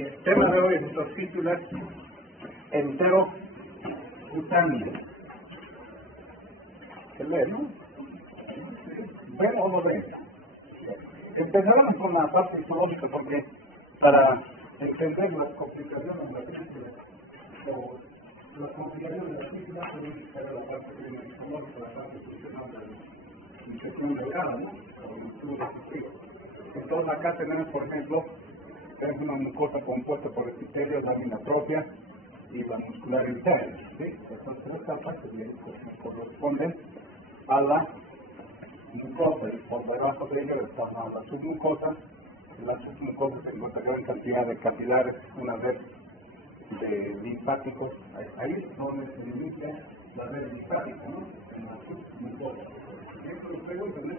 El tema de hoy es los títulos enterocutáneo. ¿Se lee, no? ¿Ven o no ven? Empezaremos con la parte histológica porque para entender las complicaciones de la física o las complicaciones de la física tenemos que saber la parte histológica, la parte funcional de la infección delgada, ¿no? O el tubo digestivo. Entonces acá tenemos, por ejemplo, tenemos una mucosa compuesta por epitelio, lámina propia y la muscular interna, ¿sí? Estas tres capas que corresponden a la mucosa y por debajo de ella está la submucosa. En la submucosa se encuentra gran cantidad de capilares, una red de linfáticos, ahí es donde se inicia la red linfática, ¿no? En la submucosa. Esto lo preguntan, ¿no?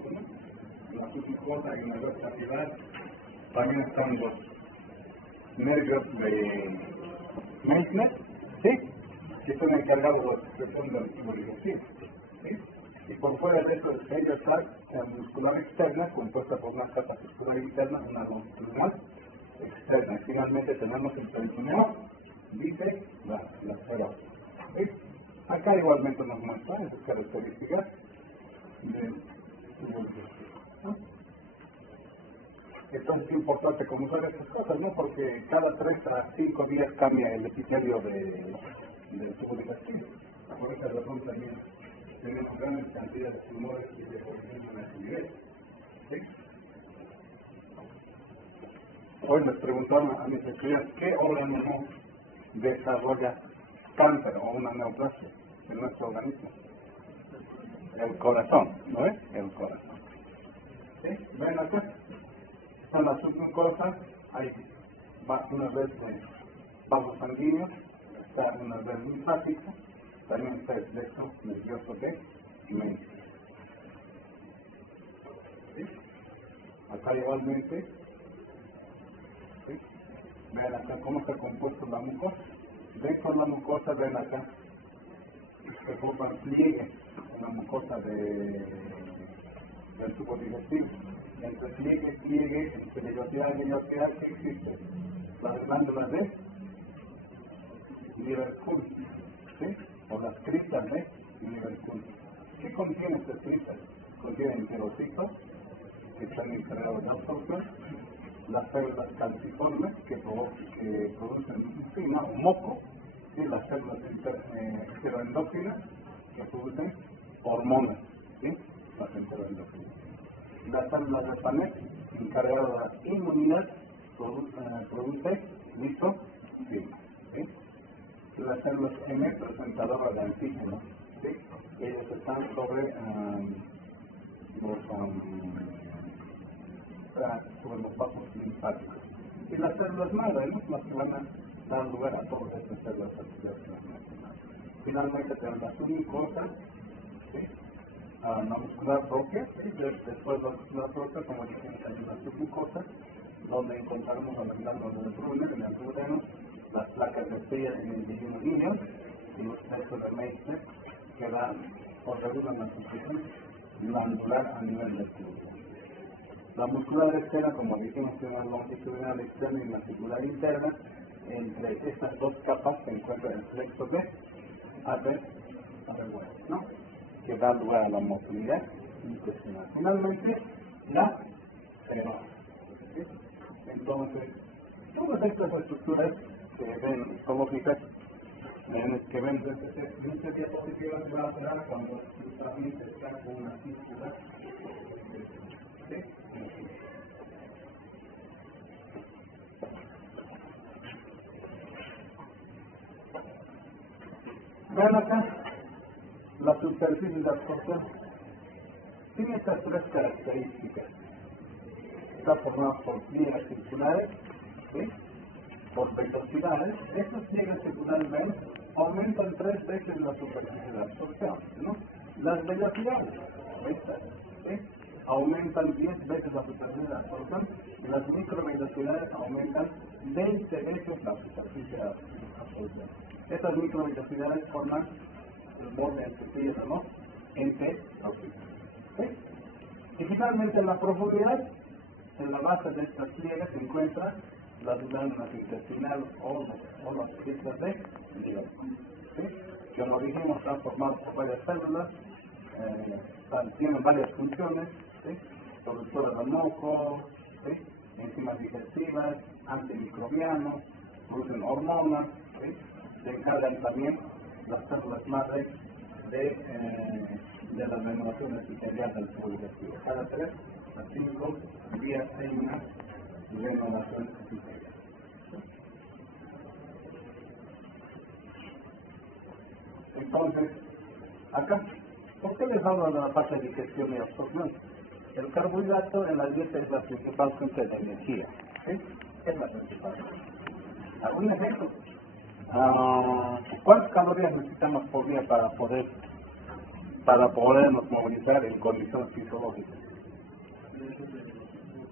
En la submucosa hay una red capilar, también están los nervios de Meissner, ¿sí? Que son encargados de la secreción del tubo digestivo, ¿sí? Y por fuera de eso, ella está la muscular externa, compuesta por una capa muscular interna, una longitudinal externa. Y finalmente tenemos el peritoneo, dice la esfera. ¿Sí? Acá igualmente nos muestra esas características del tubo digestivo, ¿no? Entonces es importante conocer estas cosas, ¿no? Porque cada 3 a 5 días cambia el epitelio del tubo digestivo. Por esa razón también tenemos grandes cantidades de tumores y de evolución en ese nivel. ¿Sí? Hoy les preguntaron a mis estudiantes qué órgano desarrolla cáncer o una neoplasia en nuestro organismo. El corazón, ¿no es? El corazón. ¿Sí? ¿Ven acá? En la submucosa hay una red de vasos sanguíneos, está una red linfática, también está el plexo nervioso de Meissner. ¿Sí? Acá igualmente, ¿sí? Vean acá cómo está compuesto la mucosa. Dentro de la mucosa, ven acá, se forman pliegues, una mucosa del tubo digestivo. Entre pliegue, entre vellosidad y vellosidad, ¿qué existe? Las glándulas de Lieberkühn, ¿sí? O las criptas de Lieberkühn. ¿Qué contiene estas criptas? Contienen enterocitos, que están encargados de absorción, las células calciformes, que producen un moco, y las células enteroendócrinas, que producen hormonas, ¿sí? Las enteroendócrinas. Las células de Panet, encargadas de la inmunidad, produce lisocima, ¿sí? Las células M, presentadoras de antígenos, ¿sí? Ellos están sobre los vasos linfáticos. Y las células madre, ¿no? Las que van a dar lugar a todas estas células articulares. Finalmente tenemos la submucosa, ¿sí? La muscular propia, ¿sí? Después la muscular propia, como dijimos, hay una submucosa, donde encontramos a las glándulas del Brunner, en el duodeno, las placas de estría en el divino niño, y los plexos de Meissner, que dan o regulan la secreción glandular a nivel del tubo. La muscular externa, como dijimos, tiene una longitudinal externa y una muscular interna. Entre estas dos capas se encuentra el plexo de Aberwell, ¿no? Que da lugar a la motilidad intestinal. Finalmente, la cerosa. ¿Sí? Entonces, todas estas estructuras que ven histológicas, que ven en esta diapositiva se va a hacer cuando el paciente está con una fístula. ¿Sí? Vean acá la superficie de absorción. Tiene estas 3 características. Está formada por pliegues circulares, ¿sí? Por vellosidades. Estos pliegues circulares, ven, aumentan 3 veces la superficie de absorción, ¿no? Las vellosidades, estas, ¿sí? Aumentan 10 veces la superficie de absorción y las microvellosidades aumentan 20 veces la superficie de absorción. Estas microvellosidades forman el borde entre ¿no? Enterocito. ¿Sí? Y finalmente en la profundidad, en la base de estas pliegues se encuentra las glándulas intestinales o las piezas de hígado. ¿Sí? Que como dijimos, están formadas por varias células, tienen varias funciones, ¿sí? Productores de moco, ¿sí? Enzimas digestivas, antimicrobianos, producen hormonas, ¿sí? Se encargan también las células madre de las regulaciones interiores del tubo digestivo. Cada 3 a 5 días hay una regulación interior. Entonces, acá, ¿por qué les hablo de la parte de digestión y absorción? El carbohidrato en la dieta es la principal fuente de energía. ¿Sí? Es la principal. ¿Algún ejemplo? ¿Cuántas calorías necesitamos por día para podernos movilizar en condiciones fisiológicas?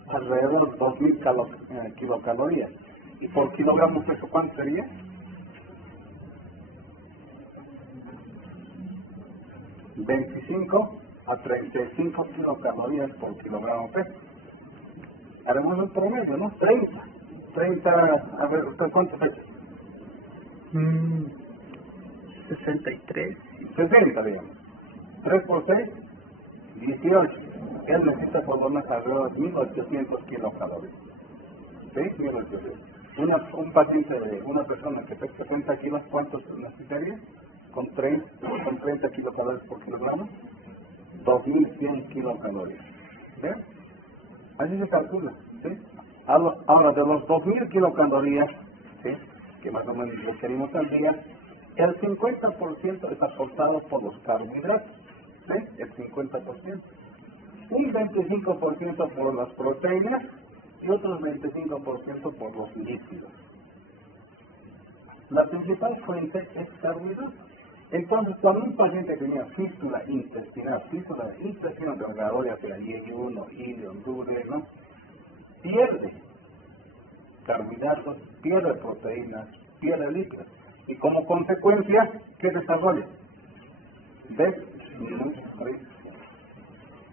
Alrededor de 2.000 kilocalorías. ¿Y por kilogramo peso cuánto sería? 25 a 35 kilocalorías por kilogramo peso. Haremos un promedio, ¿no? 30, a ver, ¿usted cuánto peso? 63. 60, digamos. 3 por 6, 18. Él necesita por lo menos alrededor de 1.800 kilocalorías. ¿Sí? 1.800. Un paciente, una persona que pesa 60 kilos, ¿cuántos necesitaría? Con 30 kilocalorías por kilogramo, 2.100 kilocalorías. ¿Ve? Así se calcula. ¿Sí? Ahora, de los 2.000 kilocalorías, ¿sí? Que más o menos lo queremos al día, el 50% es aportado por los carbohidratos. ¿Sí? El 50%. Un 25% por las proteínas y otros 25% por los lípidos. La principal fuente es carbohidratos. Entonces, cuando un paciente tenía fístula intestinal delgado, ya sea yeyuno, ilion, duodeno, pierde carbohidratos, pierde proteínas, pierde lípidos. Y como consecuencia, ¿qué desarrolla? ¿Ves?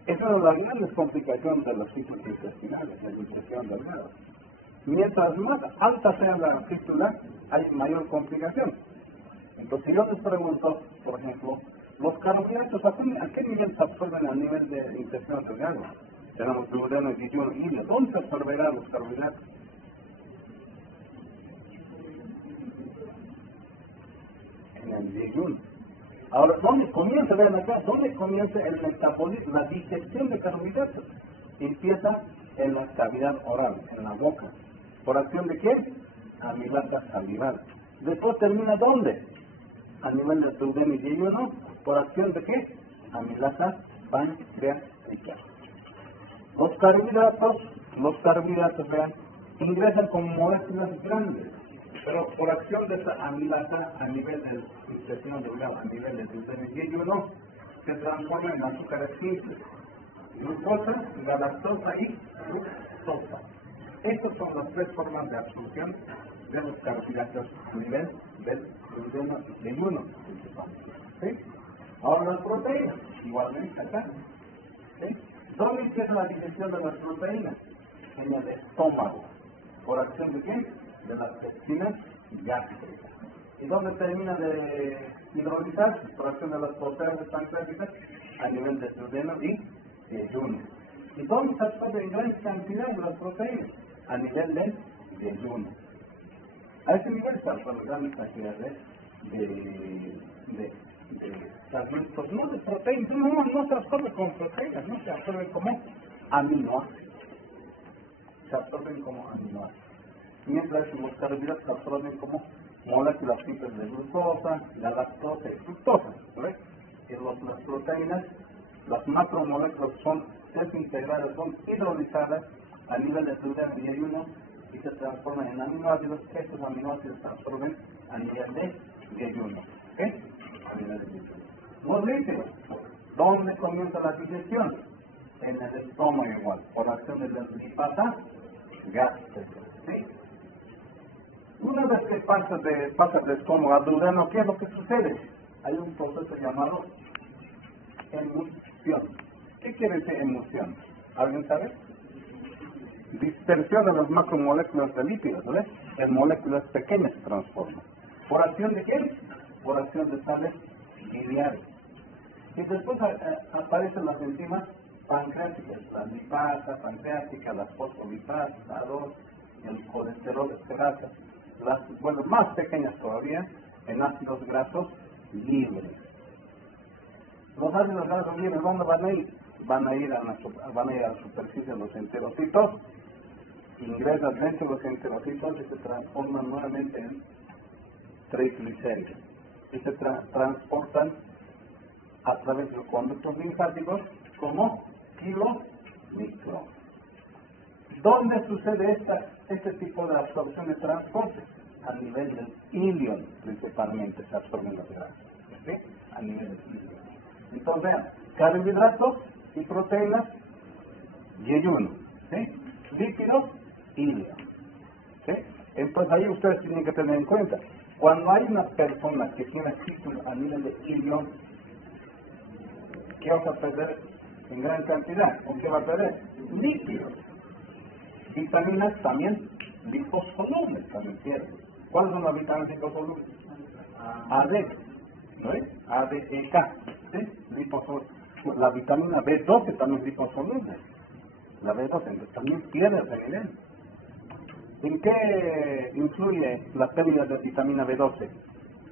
Esa es la gran complicación de las fístulas intestinales, la infección delgada. Mientras más alta sea la fístula, hay mayor complicación. Entonces yo les pregunto, por ejemplo, los carbohidratos, ¿a qué nivel se absorben a nivel de intestino delgado? Tenemos duodeno, yeyuno, ilio. ¿Dónde se absorberán los carbohidratos? En el yeyuno. Ahora, ¿dónde comienza? Vean acá, ¿dónde comienza el metabolismo, la digestión de carbohidratos? Empieza en la cavidad oral, en la boca. ¿Por acción de qué? Amilasa salival. Después termina ¿dónde? A nivel del duodeno y yeyuno. ¿Por acción de qué? Amilasa pancreática. Los carbohidratos, vean, ingresan como moléculas grandes, pero por acción de esa amilasa a nivel del intestino delgado, a nivel del duodeno y yeyuno, se transforma en azúcares simples, glucosa, galactosa y fructosa. Estas son las 3 formas de absorción de los carbohidratos a nivel del duodeno y yeyuno. ¿Sí? Ahora las proteínas, igualmente acá. ¿Sí? ¿Dónde empieza la digestión de las proteínas? En el estómago. ¿Por acción de qué? De las pepsinas gástricas. ¿Y dónde termina de hidrolizarse? Por acción de las proteínas pancreáticas a nivel de duodeno y yeyuno. ¿Y dónde se absorbe en gran cantidad de las proteínas? A nivel de yeyuno. A ese nivel se absorbe gran cantidad de carbohidratos, no de proteínas, no se absorbe como proteínas, no se absorben como aminoácidos. Se absorben como aminoácidos. Mientras los carbohidratos se absorben como moléculas simples de glucosa, galactosa y fructosa. ¿Ves? Y las proteínas, las macromoléculas son desintegradas, son hidrolizadas a nivel de duodeno y yeyuno y se transforman en aminoácidos. Estos aminoácidos se absorben a nivel de yeyuno. ¿Okay? A nivel de yeyuno. Los lípidos, ¿dónde comienza la digestión? En el estómago igual, por acción de la lipasa gástrica. ¿Sí? Una vez que pasa del estómago al duodeno, ¿qué es lo que sucede? Hay un proceso llamado emulsión. ¿Qué quiere decir emulsión? ¿Alguien sabe? dispersión de las macromoléculas de lípidos, ¿ves? En moléculas pequeñas se transforman. ¿Por acción de qué? Por acción de sales biliares. Y después aparecen las enzimas pancreáticas, la lipasa pancreática, las fosfolipasas, la 2, el colesterol esperasa, las, bueno, más pequeñas todavía, en ácidos grasos libres. Los ácidos grasos libres, ¿dónde van a ir? Van a ir a la superficie de los enterocitos, ingresan dentro de los enterocitos y se transforman nuevamente en triglicéridos. Y se transportan a través de los conductos linfáticos como kilomicro. ¿Dónde sucede este tipo de absorción de transporte? A nivel del ilion, principalmente se absorben las grasas. ¿Sí? A nivel del ilion. Entonces, vean, carbohidratos y proteínas, yeyuno. ¿Sí? Lípidos, ilion. ¿Sí? Entonces, ahí ustedes tienen que tener en cuenta, cuando hay una persona que tiene ciclo a nivel de ilion, ¿qué vas a perder en gran cantidad? ¿O qué va a perder? Lípidos. Vitaminas también liposolubles, también pierden. ¿Cuáles son las vitaminas liposolubles? AD, ¿no es? A, D, E, K, ¿sí? Liposolubles. La vitamina B12 también es liposoluble. La B12 entonces, también pierde ese nivel. ¿En qué influye la pérdida de vitamina B12?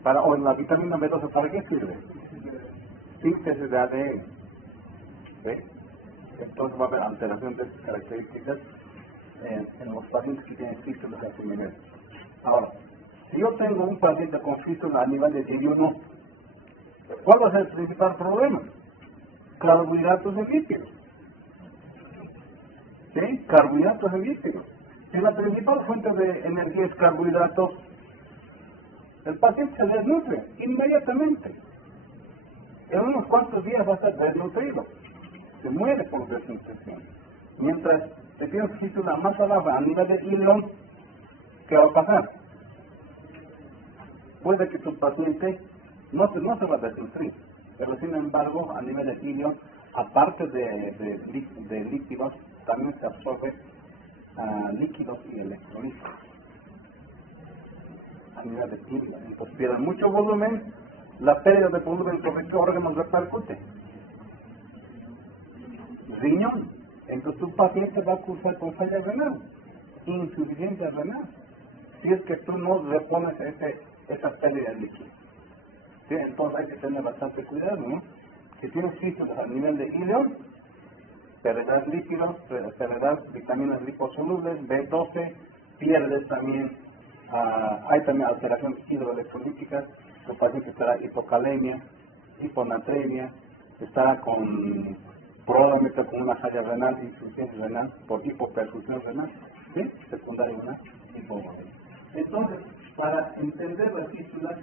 O la vitamina B12, ¿para qué sirve? Síntesis de ADN. ¿Sí? Entonces va a haber alteración de estas características en los pacientes que tienen fístulas a ese nivel. Ahora, si yo tengo un paciente con fístula a nivel de yeyuno, ¿cuál va a ser el principal problema? Carbohidratos y lípidos. ¿Sí? Carbohidratos y lípidos. Si la principal fuente de energía es carbohidratos, el paciente se desnutre inmediatamente. En unos cuantos días va a estar desnutrido. Se muere por desnutrición. Mientras te tienes fístula más abajo a nivel de ilion, ¿qué va a pasar? Puede que tu paciente no se va a desnutrir, pero sin embargo a nivel de ilion, aparte de líquidos, también se absorbe líquidos y electrolitos a nivel de ilion. Entonces pierde mucho volumen. La pérdida de volumen sobre qué órganos repercute. Riñón. Entonces tu paciente va a cursar con falla renal, insuficiencia renal, si es que tú no repones esa pérdida de líquido. ¿Sí? Entonces hay que tener bastante cuidado, ¿no? Si tienes fístulas a nivel de ilion, perderás líquidos, perderás vitaminas liposolubles, B12, pierdes también, hay también alteraciones hidroelectrolíticas, tu paciente estará hipocalemia, hiponatremia, estará probablemente con una falla renal, insuficiencia renal, por hipoperfusión renal, ¿sí? Secundaria renal, hipovolemia. Entonces, para entender las fístulas,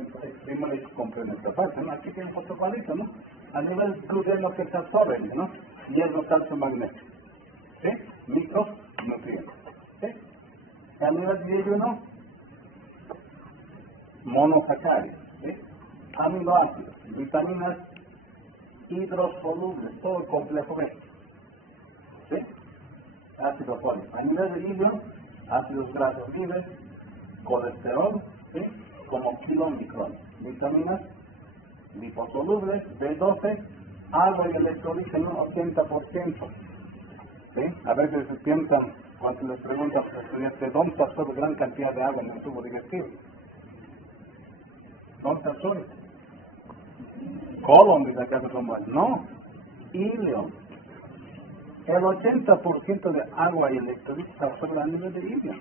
primero hay que comprender esta parte, ¿no? Aquí tiene otro cuadrito, ¿no? A nivel gluteno que se absorben, ¿no? Hierro, calcio, magnesio, ¿sí? Micronutrientes, ¿sí? A nivel de yeyuno, monosacáridos, ¿sí? Aminoácidos, vitaminas hidrosolubles, todo el complejo B, ¿sí? Ácido fólico. A nivel de ilion, ácidos grasos libres, colesterol, ¿sí? Como kilomicron, vitaminas liposolubles, B12, agua y electrolitos en un 80%. ¿Sí? A veces se piensan, cuando les preguntan a los estudiantes, ¿dónde se absorbe gran cantidad de agua en el tubo digestivo? ¿Dónde se absorbe? Colon, dice acá, no, ilion. El 80% de agua y electrolitos se absorbe a nivel de ilion.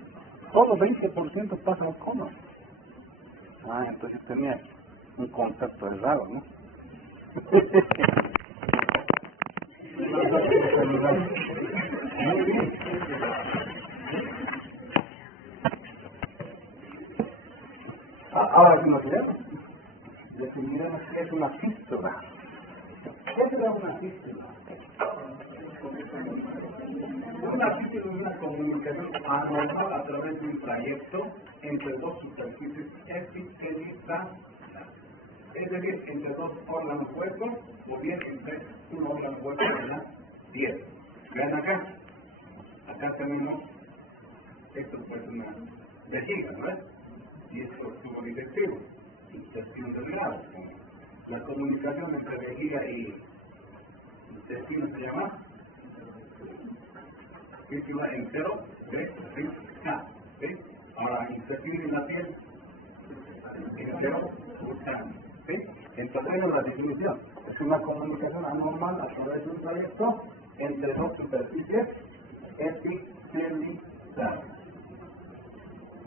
Solo 20% pasa al colon. Entonces tenía un concepto errado, ¿no? Muy bien. Ahora, ¿cómo se llama? Definiremos qué es una fístula. ¿Qué es una fístula? Una fístula es una comunicación anormal a través de un trayecto entre dos superficies epiteliales. Es decir, entre dos órganos huecos o bien entre un órgano hueco de la piel. Vean acá. Acá tenemos Esto es una vejiga, ¿no es? Y esto es tubo digestivo, intestino delgado. La comunicación entre vejiga y intestino se llama fístula entero de K. ¿Sí? Ahora, intestino y la piel, entero gusano. ¿Sí? Entonces, esa es la definición. Es una comunicación anormal a través de un trayecto entre dos superficies epitelizada.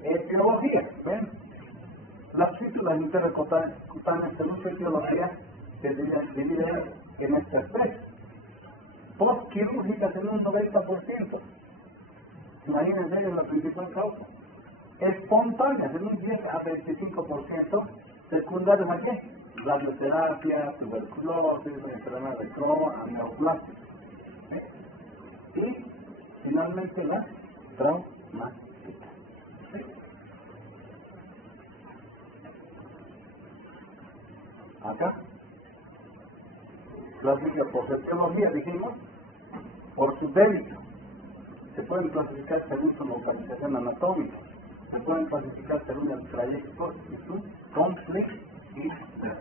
Etiología, ¿ven? Las fístulas intercutáneas, según su etiología, se dividen en estas tres. Postquirúrgicas en un 90%. Imagínense la principal causa. Espontáneas en un 10 a 25%. Secundarias a qué? Radioterapia, tuberculosis, enfermedad de Crohn, neoplástica. Y finalmente las traumáticas. Acá, clasifica por etiología, dijimos, por su débito. Se pueden clasificar según su localización anatómica, se pueden clasificar según el trayecto y su complejidad.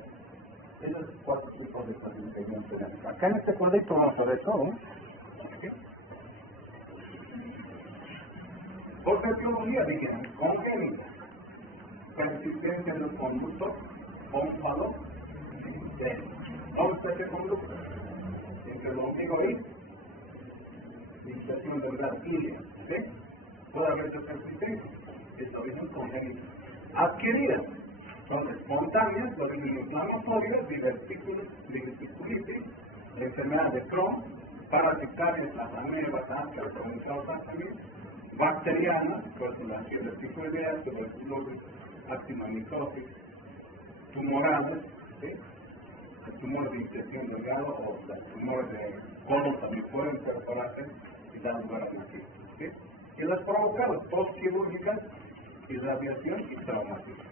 Esos cuatro tipos de clasificación tenemos. Acá en este proyecto vamos a ver todo, ¿no? Por etiología, dijimos, congénita, persistencia del conducto, ómpalo, de 11 conductos entre el ombligo y inserción del ilio. ¿Sí? Puede haber persistencia, es de origen congénito. Adquirida, son espontáneas, de origen inflamatorio, diverticulitis, la enfermedad de Crohn, parasitarias, las amebas, ácaros, también, bacterianas, pues la tifoidea, tuberculosis, actinomycosis, tumorales, ¿sí? El tumor de intestino delgado o los tumores de colon también pueden perforarse y dar lugar a una crisis. ¿Sí? Y las provocadas postquirúrgicas, irradiación y traumáticas.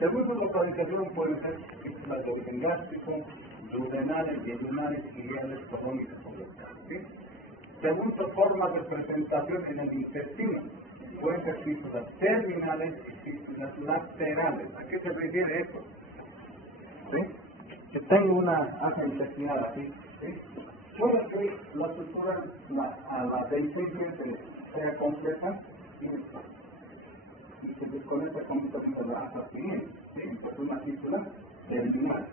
Según su localización pueden ser fístulas de origen gástrico, duodenales, yeyunales, ileales, colónicas, ¿sí? Según su forma de presentación en el intestino, pueden ser fístulas terminales y fístulas laterales. ¿A qué se refiere esto? ¿Sí? Que tengo una asa intestinal así, ¿sí? Puede que la estructura a la dehiscencia sea completa y se desconecta completamente de la asa siguiente, ¿sí? Entonces una fístula terminal.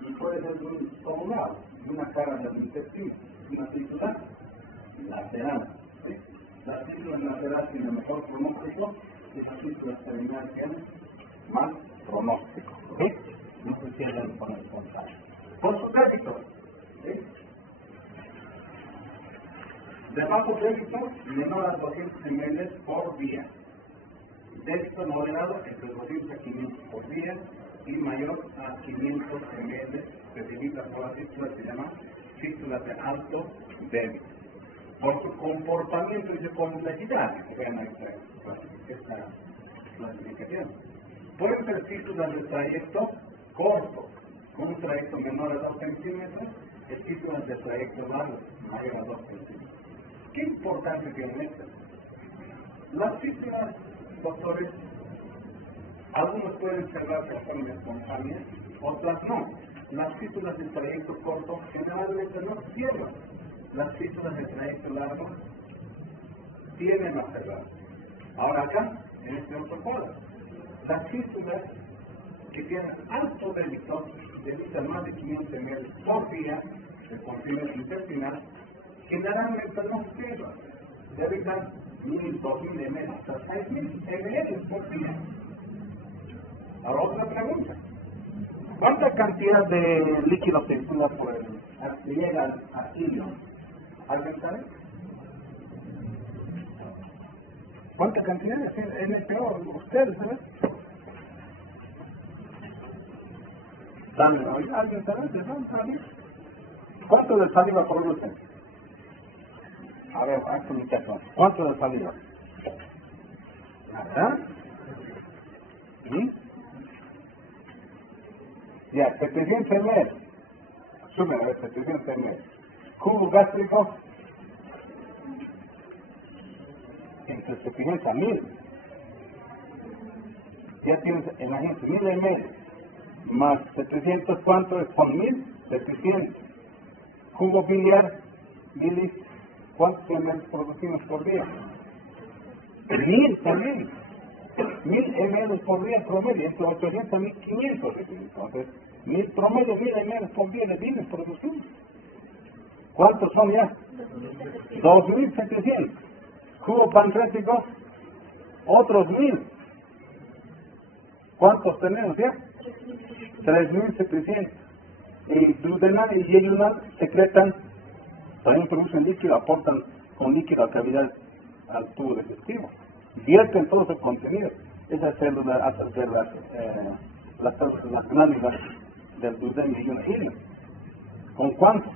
Y puede ser de un lado, de una cara del intestino, una fístula lateral, ¿sí? La fístula lateral tiene mejor pronóstico y las fístulas terminales tienen más pronóstico, ¿sí? No se cierran con el contrario. Por su débito, ¿sí? De bajo débito, menor a 200 ml por día. Débito moderado entre 200 a 500 por día y mayor a 500 ml se divide por la fístula, se llama fístula de alto débito. Por su comportamiento y su complejidad, vean esta clasificación. Pueden ser fístulas de trayecto corto, con un trayecto menor a 2 centímetros, y fístulas de trayecto largo, mayor a 2 centímetros. ¿Qué importancia tienen estas? Las fístulas, doctores, algunos pueden cerrar de forma espontánea, otras no. Las fístulas de trayecto corto generalmente no cierran. Las fístulas de trayecto largo tienen a cerrar. Ahora acá, en este otro cuadro, las fístulas que tienen alto débito, debitan más de 500 ml por día de contenido intestinal, generalmente no cierran. Debitan 1000, 2000 ml, hasta 6000 ml por día. Ahora otra pregunta. ¿Cuánta cantidad de líquido circula por el llega al ilio? ¿Alguien sabe? ¿Cuánta cantidad es el NPO? ¿Ustedes saben? ¿Alguien sabe? ¿Cuánto de saliva producen? A ver, haz tu muchacho. ¿Cuánto de saliva? ¿Nada? ¿Sí? Ya, 700 ml. Sube, a ver, 700 ml. Cubo gástrico entre fíjense, 1000. Ya tienes, imagínense, 1000 ml más 700, ¿cuánto es? Con 1700. Jugo biliar, bilis, ¿cuántos ml producimos por día? 1000 también. 1000 ml por día promedio, entre 800 a 1500. Entonces, 1000 promedio, 1000 ml por día de bilis producimos. ¿Cuántos son ya? 2700. Jugo pancreático, otros 1000. ¿Cuántos tenemos ya? 3700. Y glutenal y yeyunal secretan, también producen líquido, aportan con líquido a cavidad al tubo digestivo. Vierten todo su contenido. Esas células hacen ver las glánulas del gluten y yeyunal. ¿Con cuánto?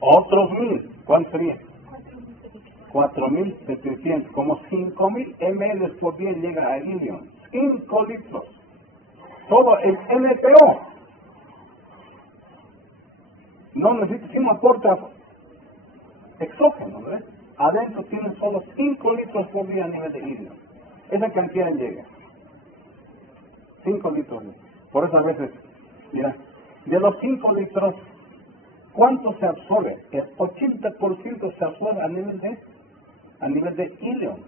Otros 1000. ¿Cuánto sería? 4700. Como 5000 ml por día llega a ilion. 5 litros. Todo el NPO. No necesita, si no aporta exógeno, ¿ves? Adentro tiene solo 5 litros por día a nivel de ilion. Esa cantidad llega. 5 litros. Por eso a veces, mira, de los 5 litros, ¿cuánto se absorbe? El 80% se absorbe a nivel de ilion.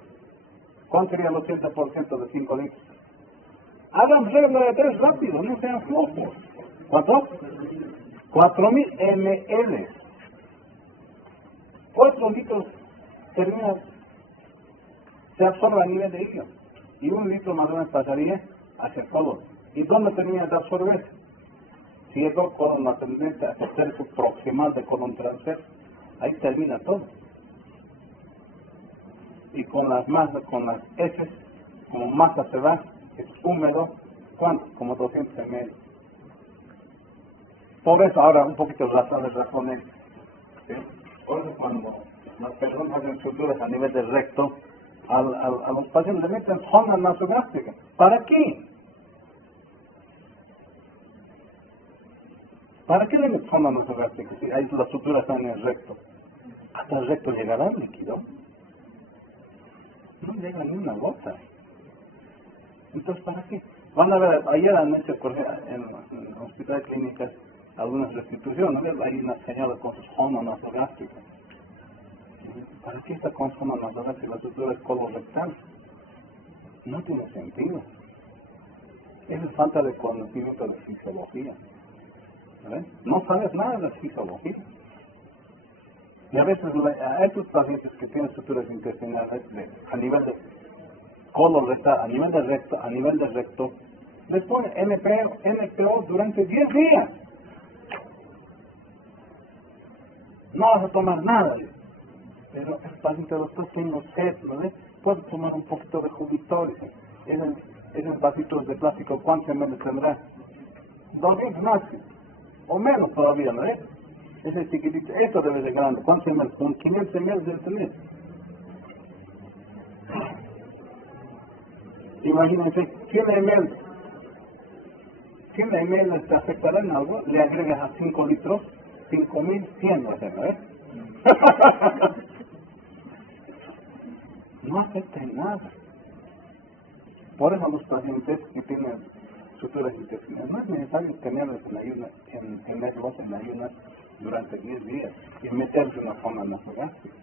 ¿Cuánto sería el 80% de 5 litros? Hagan regla de 3 rápido, no sean flojos. ¿Cuánto? 4000 ml. 4 litros se absorbe a nivel de ilion. Y 1 litro más o menos pasaría hacia todo. ¿Y dónde termina de absorber? Si llegó colon ascendente hacia el tercio proximal de colon transverso, ahí termina todo. Y con las masas, con las heces, como masa se va, es húmedo, ¿cuánto? Como 200 ml. Por eso ahora un poquito las razones. ¿Sí? Por eso cuando las personas hacen suturas a nivel del recto, a los pacientes le meten sonda nasogástrica. ¿Para qué? ¿Para qué le meten sonda nasogástrica si ahí las suturas están en el recto? Hasta el recto llegará el líquido. No llega ni una gota. Entonces, ¿para qué? Van a ver, ayer han hecho en hospitales clínicas algunas restituciones, ¿no? Hay una señal con sus sonda nasogástrica. ¿Para qué está con sonda nasogástrica si la sutura es colorectal? No tiene sentido. Eso es falta de conocimiento de fisiología. ¿Ves? No sabes nada de fisiología. Y a veces a estos pacientes que tienen suturas intestinales a nivel de colon rectal, a nivel de recto, les pone NPO durante 10 días. No vas a tomar nada. Pero el paciente, doctor, tengo sed, ¿no ves? Puedo tomar un poquito de juguitorio. Esos vasitos de plástico, ¿cuántos ml tendrá? 200 máximo. O menos todavía, ¿no ves? Ese chiquitito, esto debe ser grande. ¿Cuántos ml? Con 500 ml debe tener. Imagínense, 100 ml te afectará en algo, le agregas a 5 litros, 5100, ¿no ves? No afecta en nada. Por eso los pacientes que tienen suturas intestinales, no es necesario tenerlas en ayunas durante 10 días y meterse una forma nasogástrica.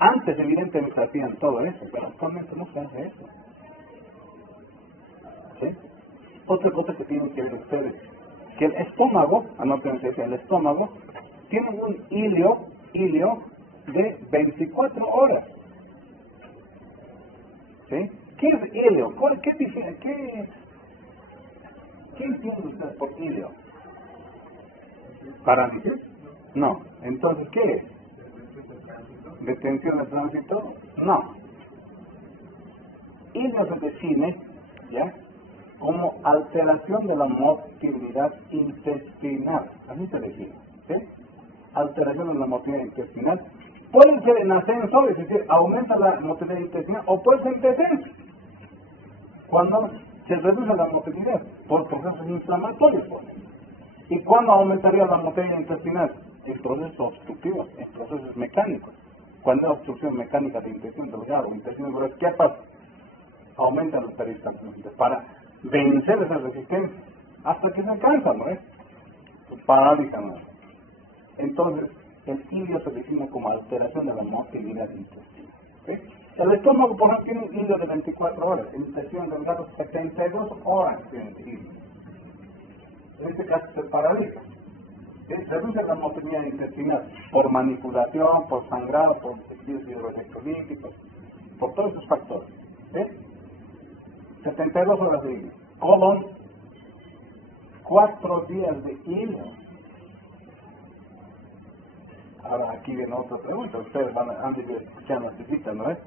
Antes, evidentemente, hacían todo eso, pero actualmente no se hace eso. ¿Sí? Otra cosa que tienen que ver ustedes, que el estómago, anótense, el estómago tiene un hilio de 24 horas. ¿Sí? ¿Qué es hilio? ¿Qué entiende usted por hilio? ¿Parálisis? No. Entonces, ¿qué es? ¿Detención de tránsito? No. Hilio se define, ¿ya?, como alteración de la motilidad intestinal. Así se define. ¿Sí? Alteración de la motilidad intestinal. Puede ser en ascenso, es decir, aumenta la motilidad intestinal, o puede ser en descenso, cuando se reduce la motilidad por procesos inflamatorios. ¿Y cuándo aumentaría la motilidad intestinal? En procesos obstructivos, en procesos mecánicos. Cuando hay obstrucción mecánica de intestino delgado, intestino grueso, ¿qué pasa? Aumentan los peristaltinos para vencer esa resistencia hasta que se alcanza, ¿no es? Pues paralizan, ¿no? Entonces, el ilio se define como alteración de la motilidad intestinal. ¿Okay? El estómago, por ejemplo, tiene un ilio de 24 horas, el intestino delgado 72 horas tiene el ilio. En este caso se paraliza. ¿Sí? Reduce la motilidad intestinal por manipulación, por sangrado, por desvíos hidroelectrolíticos, por todos esos factores. ¿Sí? 72 horas de hilo. Colon, 4 días de hilo. Ahora aquí viene otra pregunta. Ustedes han de escuchar las visitas, ¿no es?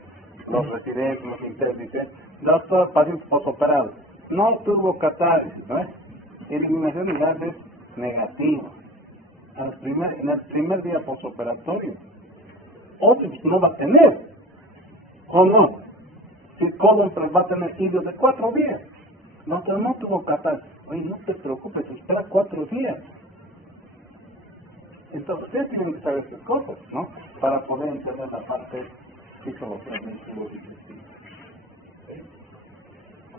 Los residentes, los internos dicen, doctor, paciente postoperado, no tuvo catálisis, ¿no es? Eliminación de gases negativos. En el primer día postoperatorio. Otros no va a tener. ¿O no? Si el colon va a tener hilo de 4 días. No tuvo catálisis. Oye, no te preocupes, espera 4 días. Entonces, ustedes tienen que saber estas cosas, ¿no? Para poder entender la parte fisiológica del tubo digestivo. ¿Sí?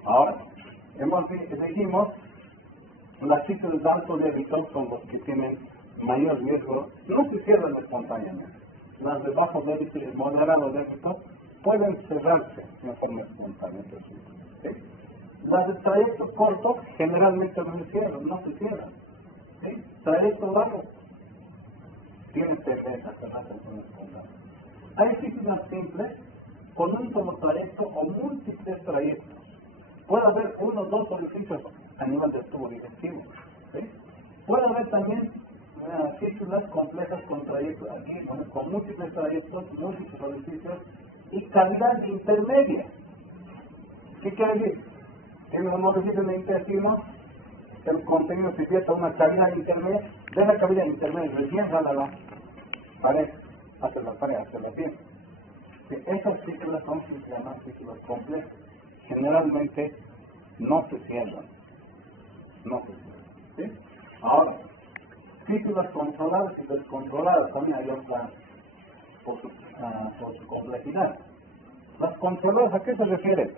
Ahora, dijimos, las ciclos de alto débito son los que tienen mayor riesgo, no se cierran espontáneamente. Las de bajo débito y moderado débito pueden cerrarse de forma espontánea. ¿Sí? Las de trayecto corto generalmente no se cierran. ¿Sí? Trayecto largo tienen tendencia a cerrarse de forma espontánea. Hay ciclos simples con un solo trayecto o múltiples trayectos. Puede haber 1 o 2 orificios a nivel del tubo digestivo. ¿Sí? Puede haber también fístulas complejas con trayectos aquí, con múltiples trayectos, múltiples orificios y cavidad intermedia. ¿Qué quiere decir? En los orificios del intestino, el contenido se vierte a una cavidad intermedia, de la cavidad intermedia recién jala la pared, hacia la piel. Esas fístulas son llamadas fístulas complejas. Generalmente no se cierran. ¿Sí? Ahora, fístulas controladas y descontroladas también hay otra por su complejidad. Las controladas, ¿a qué se refiere?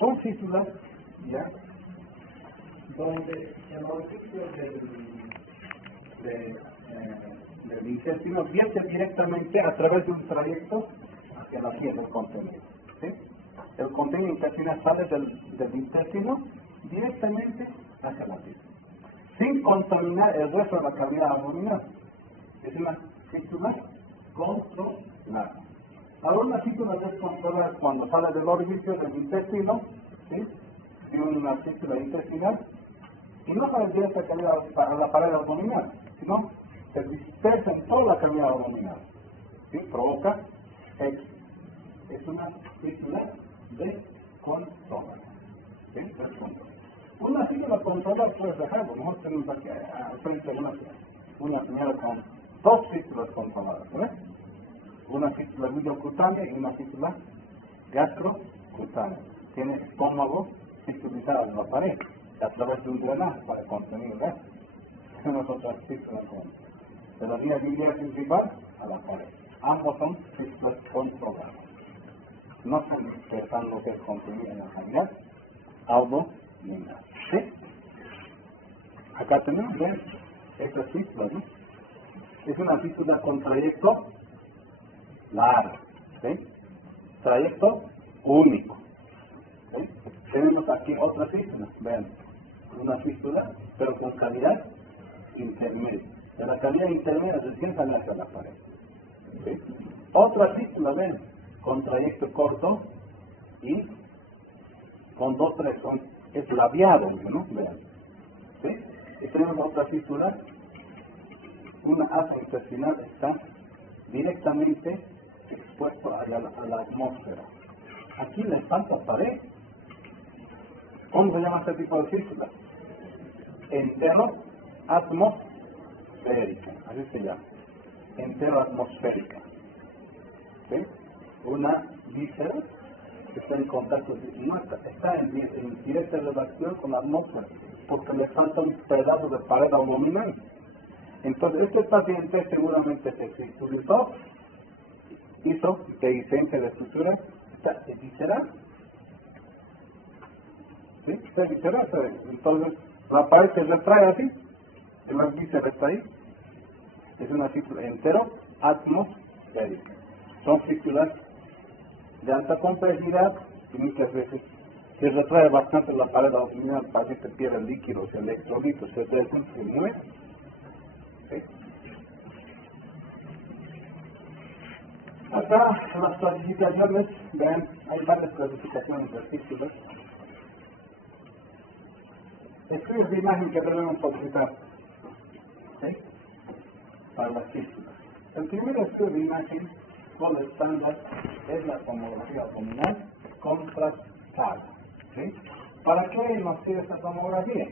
Son fístulas, ¿ya? Donde el orificio del intestino vierte directamente a través de un trayecto hacia la piel del contenido. ¿Sí? El contenido intestinal sale del intestino directamente hacia la piel, sin contaminar el resto de la cavidad abdominal. Es una fístula controlada. Ahora una fístula descontrolada cuando sale del orificio del intestino, ¿sí? Tiene una fístula intestinal y no sale directamente a la pared abdominal, sino se dispersa en toda la cavidad abdominal. ¿Sí? Provoca éxito. Es una fístula descontrolada. ¿Sí? Descontrolada. Una fístula controlada puede dejarlo. Nosotros tenemos aquí al frente una señora con 2 fístulas controladas. ¿Ves? Una fístula videocutánea y una fístula gastrocutánea. Tiene estómago fistulizado en la pared a través de un drenaje para contener gas. Tenemos otras fístulas de la vía biliar principal a la pared. Ambos son fístulas controladas. No están dispersando lo que es contenido en la cavidad abdominal. ¿Sí? Acá tenemos esta fístula, ¿no? Es una fístula con trayecto largo, ¿sí? Trayecto único. ¿Sí? Tenemos aquí otra fístula, vean, una fístula, pero con cavidad intermedia. De la cavidad intermedia recién sale hacia la pared. ¿Sí? Otra fístula, ven, con trayecto corto y con 2 trayectos, es labiado, ¿no? Vean. ¿Sí? Y tenemos otra fístula, una asa intestinal está directamente expuesto a la atmósfera. Aquí le falta pared. ¿Cómo se llama este tipo de fístula? Enteroatmosférica, así se llama. Enteroatmosférica. ¿Sí? Una víscera que está en contacto, no está en directa relación con la atmósfera, porque le falta un pedazo de pared abdominal. Entonces, este paciente seguramente se fistulizó hizo dehiscencia de estructura, está visceral. ¿Sí? Está visceral. Entonces, la pared se retrae así, el vísceras está ahí. Es una fístula entero atmosférica. Son fístulas de alta complejidad y muchas veces se retrae bastante la pared abdominal, el paciente pierde líquidos, electrolitos, se mueve. ¿Sí? Acá las clasificaciones, vean, hay varias clasificaciones de fístulas. Estudios de imagen que debemos solicitar, ¿sí? Para las fístulas. El primer estudio de imagen con estándar es la tomografía abdominal contrastada. ¿Sí? ¿Para qué nos sirve esta tomografía?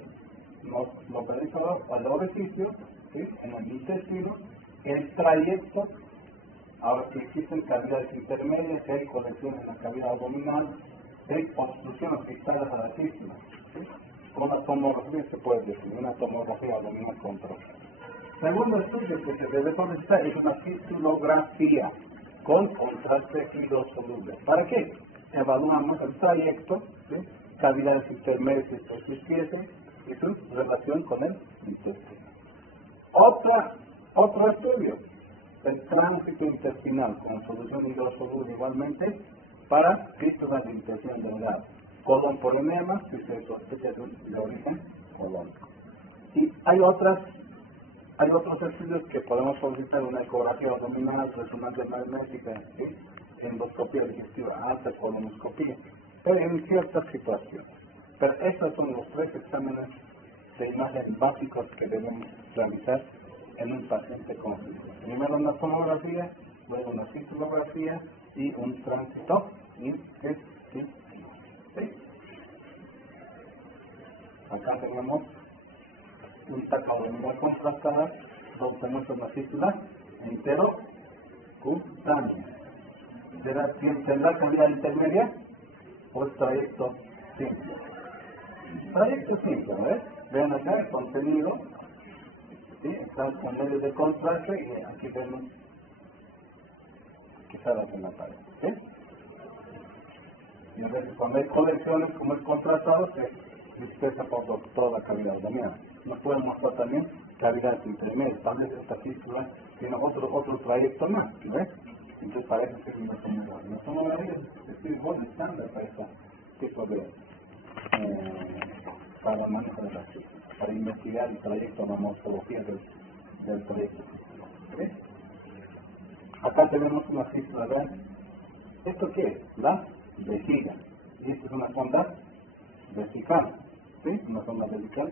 Nos localiza el orificio, ¿sí? En el intestino, el trayecto. Ahora, si existen cavidades intermedias, si hay colección en la cavidad abdominal, si hay obstrucciones fixadas a la fístula, ¿sí? Con la tomografía se puede definir una tomografía abdominal contrastada. Segundo estudio que se debe solicitar es una fistulografía con contraste hidrosoluble. ¿Para qué? Evaluamos el trayecto, ¿sí? Cavidades intermedias que se existiesen y su relación con el intestino. Otro estudio, el tránsito intestinal con solución hidrosoluble igualmente para fístulas de intención delgada. Colon por enema, si se sospecha de origen colónico. Y hay otros estudios que podemos solicitar: una ecografía abdominal, resonancia magnética, ¿sí? Endoscopía digestiva alta, colonoscopía, pero en ciertas situaciones. Pero estos son los tres exámenes de imagen básicos que debemos realizar en un paciente con fístula. Primero una tomografía, luego una fistulografía y un tránsito intestinal. ¿Sí? Acá tenemos un taca abdominal contrastada, donde tenemos una fístula enterocutánea. ¿Tendrá cavidad intermedia o es trayecto simple? Trayecto simple, ¿ves? Vean acá el contenido, ¿sí? Está con medio de contraste y aquí vemos que sale en la pared, ¿sí? Y a veces cuando hay colecciones, como es contrastado, se dispersa por toda la cavidad abdominal. Nos pueden mostrar también cavidades intermedias. Tal vez esta fístula tiene otro trayecto más, ¿ves? Entonces parece ser una tomografía. La tomografía es un buen estándar para este tipo de para el manejo de la fístula, para investigar el trayecto, la morfología del trayecto. ¿Ves? Acá tenemos una fístula, ¿ven? ¿Esto qué es? La vejiga. Y esta es una sonda vesical, ¿sí? Una sonda vesical.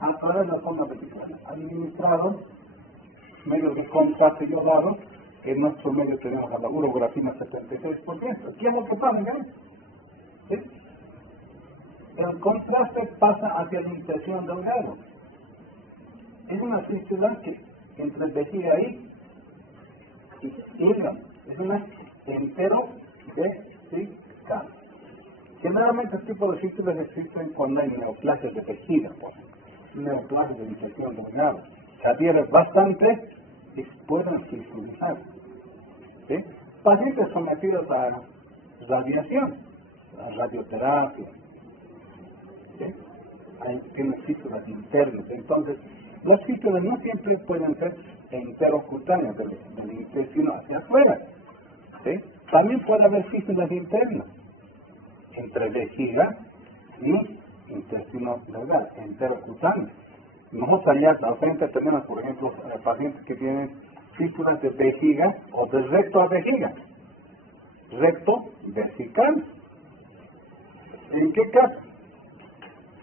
A través de la sonda vesical administrado medios de contraste iodado, que en nuestro medio tenemos a la urografina 76%. ¿Qué es lo que pasa? ¿Sí? El contraste pasa hacia la intención del dedo. Es una fístula que entre vejiga y hígado. Es una enterovesical. Generalmente este tipo de fístulas existen cuando hay neoplasias de vejiga, pues, neoplasias de infección del hígado. Se adhiere bastante y pueden fistulizar. ¿Sí? Pacientes sometidos a radiación, a radioterapia, ¿sí? Tienen fístulas internas. Entonces, las fístulas no siempre pueden ser enterocutáneas del intestino hacia afuera. ¿Sí? También puede haber fístulas internas entre vejiga y intestino delgado, enterocutáneo. Nosotros allá al frente tenemos, por ejemplo, pacientes que tienen fístulas de vejiga o de recto a vejiga. Recto vesical. ¿En qué caso?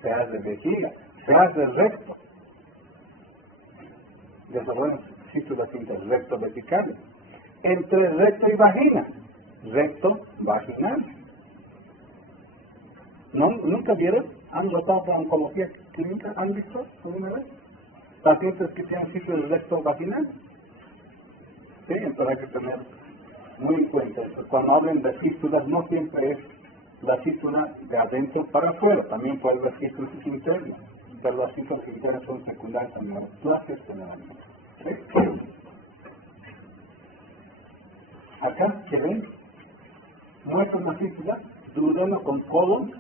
Se hace vejiga, se hace recto. Desarrollan fístulas interrecto vesicales. Entre recto y vagina, recto vaginal. ¿No? ¿Nunca vieron? ¿Han notado por oncología clínica? ¿Han visto alguna vez? Pacientes que tienen fístulas recto vaginal. Sí, entonces hay que tener muy en cuenta eso. Cuando hablen de fístulas, no siempre es la fístula de adentro para afuera, también puede haber fístulas internas, pero las fístulas internas son secundarias en las plásticas generalmente. ¿Sí? Acá, ¿qué ven? Muestra una fístula, duodeno con colon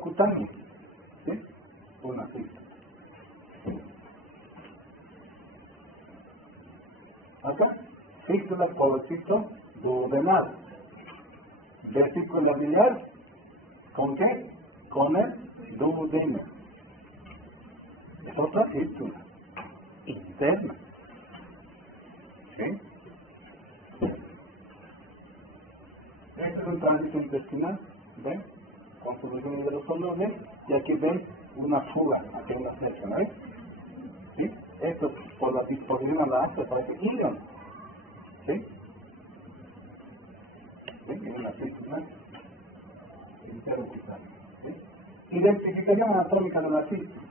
cutáneo. ¿Sí? Una fístula. Acá, fístula colocito duodenal. Vesícula biliar, ¿con qué? Con el duodeno. Es otra fístula interna. ¿Sí? Este es un tránsito intestinal, ¿ven? Consumición de los órganos, y aquí ven una fuga, aquí hay una flecha, ¿no ves? ¿Sí? Esto por la disposición a la acta parece ilion. ¿Sí? ¿Sí? Es una fístula intercutánea. ¿Sí? Identificación anatómica de la fístula.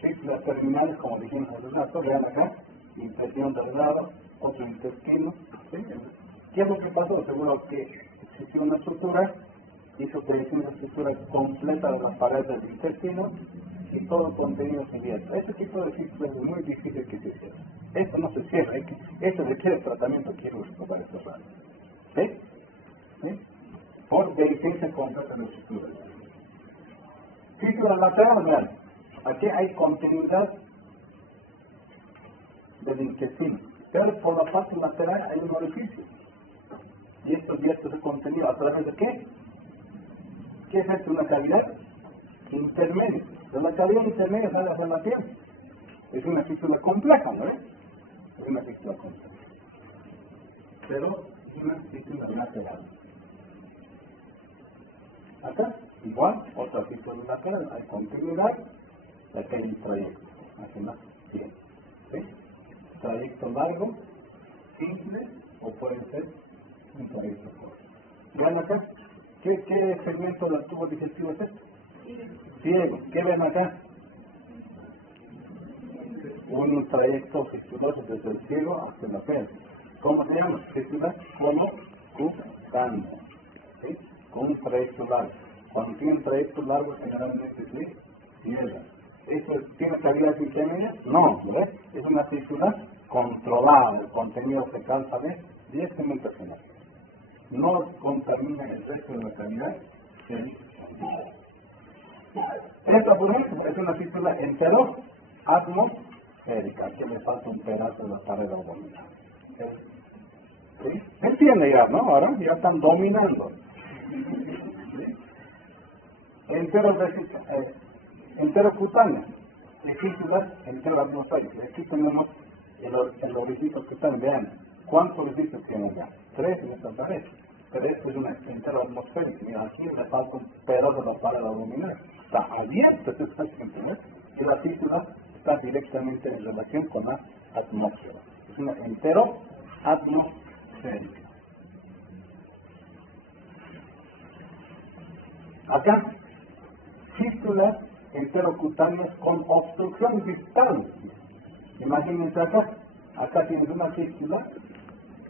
Fístulas terminales, como dijimos hace rato, vean acá, intestino delgado, otro intestino. ¿Sí? ¿Qué es lo que pasó? Seguro que existió una estructura, hizo que es una estructura completa de las paredes del intestino y todo el contenido se vierte. Este tipo de fístulas es muy difícil que se cierre. Esto no se cierra, esto requiere tratamiento quirúrgico para estos rayos. ¿Sí? ¿Sí? Por deficiencia completa de la estructura. Fístula lateral, vean. Aquí hay continuidad del intestino, pero por la parte lateral hay un orificio. Y esto vierte ese contenido a través de qué? ¿Qué es esto? Una cavidad intermedia. De la cavidad intermedia sale hacia la piel. Es una fístula compleja, ¿no? Es una fístula compleja. Pero es una fístula lateral. Acá, igual, otra fístula lateral. Hay continuidad, y acá hay un trayecto hacia la piel. ¿Sí? Trayecto largo, simple, o puede ser un trayecto corto. Vean acá, ¿qué segmento del tubo digestivo es este? Ciego. ¿Qué ven acá? Un trayecto fistuloso desde el ciego hasta la piel. ¿Cómo se llama? Fístula colocutánea. ¿Sí? Con un trayecto largo. Cuando tiene un trayecto largo, generalmente se cierra. ¿Eso tiene cavidad intermedia? No, ¿ves? Es una fístula controlada. El contenido fecal sale directamente hacia la piel. No contamina el resto de la cavidad. Esta, por ejemplo, es una fístula enteroatmosférica, que le falta un pedazo de la pared abdominal. ¿Sí? ¿Se entiende ya, no? Ahora ya están dominando. ¿Sí? Enterocutánea, fístulas enteroatmosféricas. Aquí tenemos el orificio cutáneo. Vean, ¿cuántos orificios tienen ya? 3 en esta pared. Pero esto es una enteroatmosférica. Mira, aquí le falta un pedazo de la pared abdominal. Está abierto este paciente, ¿no? Y la fístula está directamente en relación con la atmósfera. Es una enteroatmosférica. Acá, fístulas enterocutáneas con obstrucción distal. Imagínense acá tienes una fístula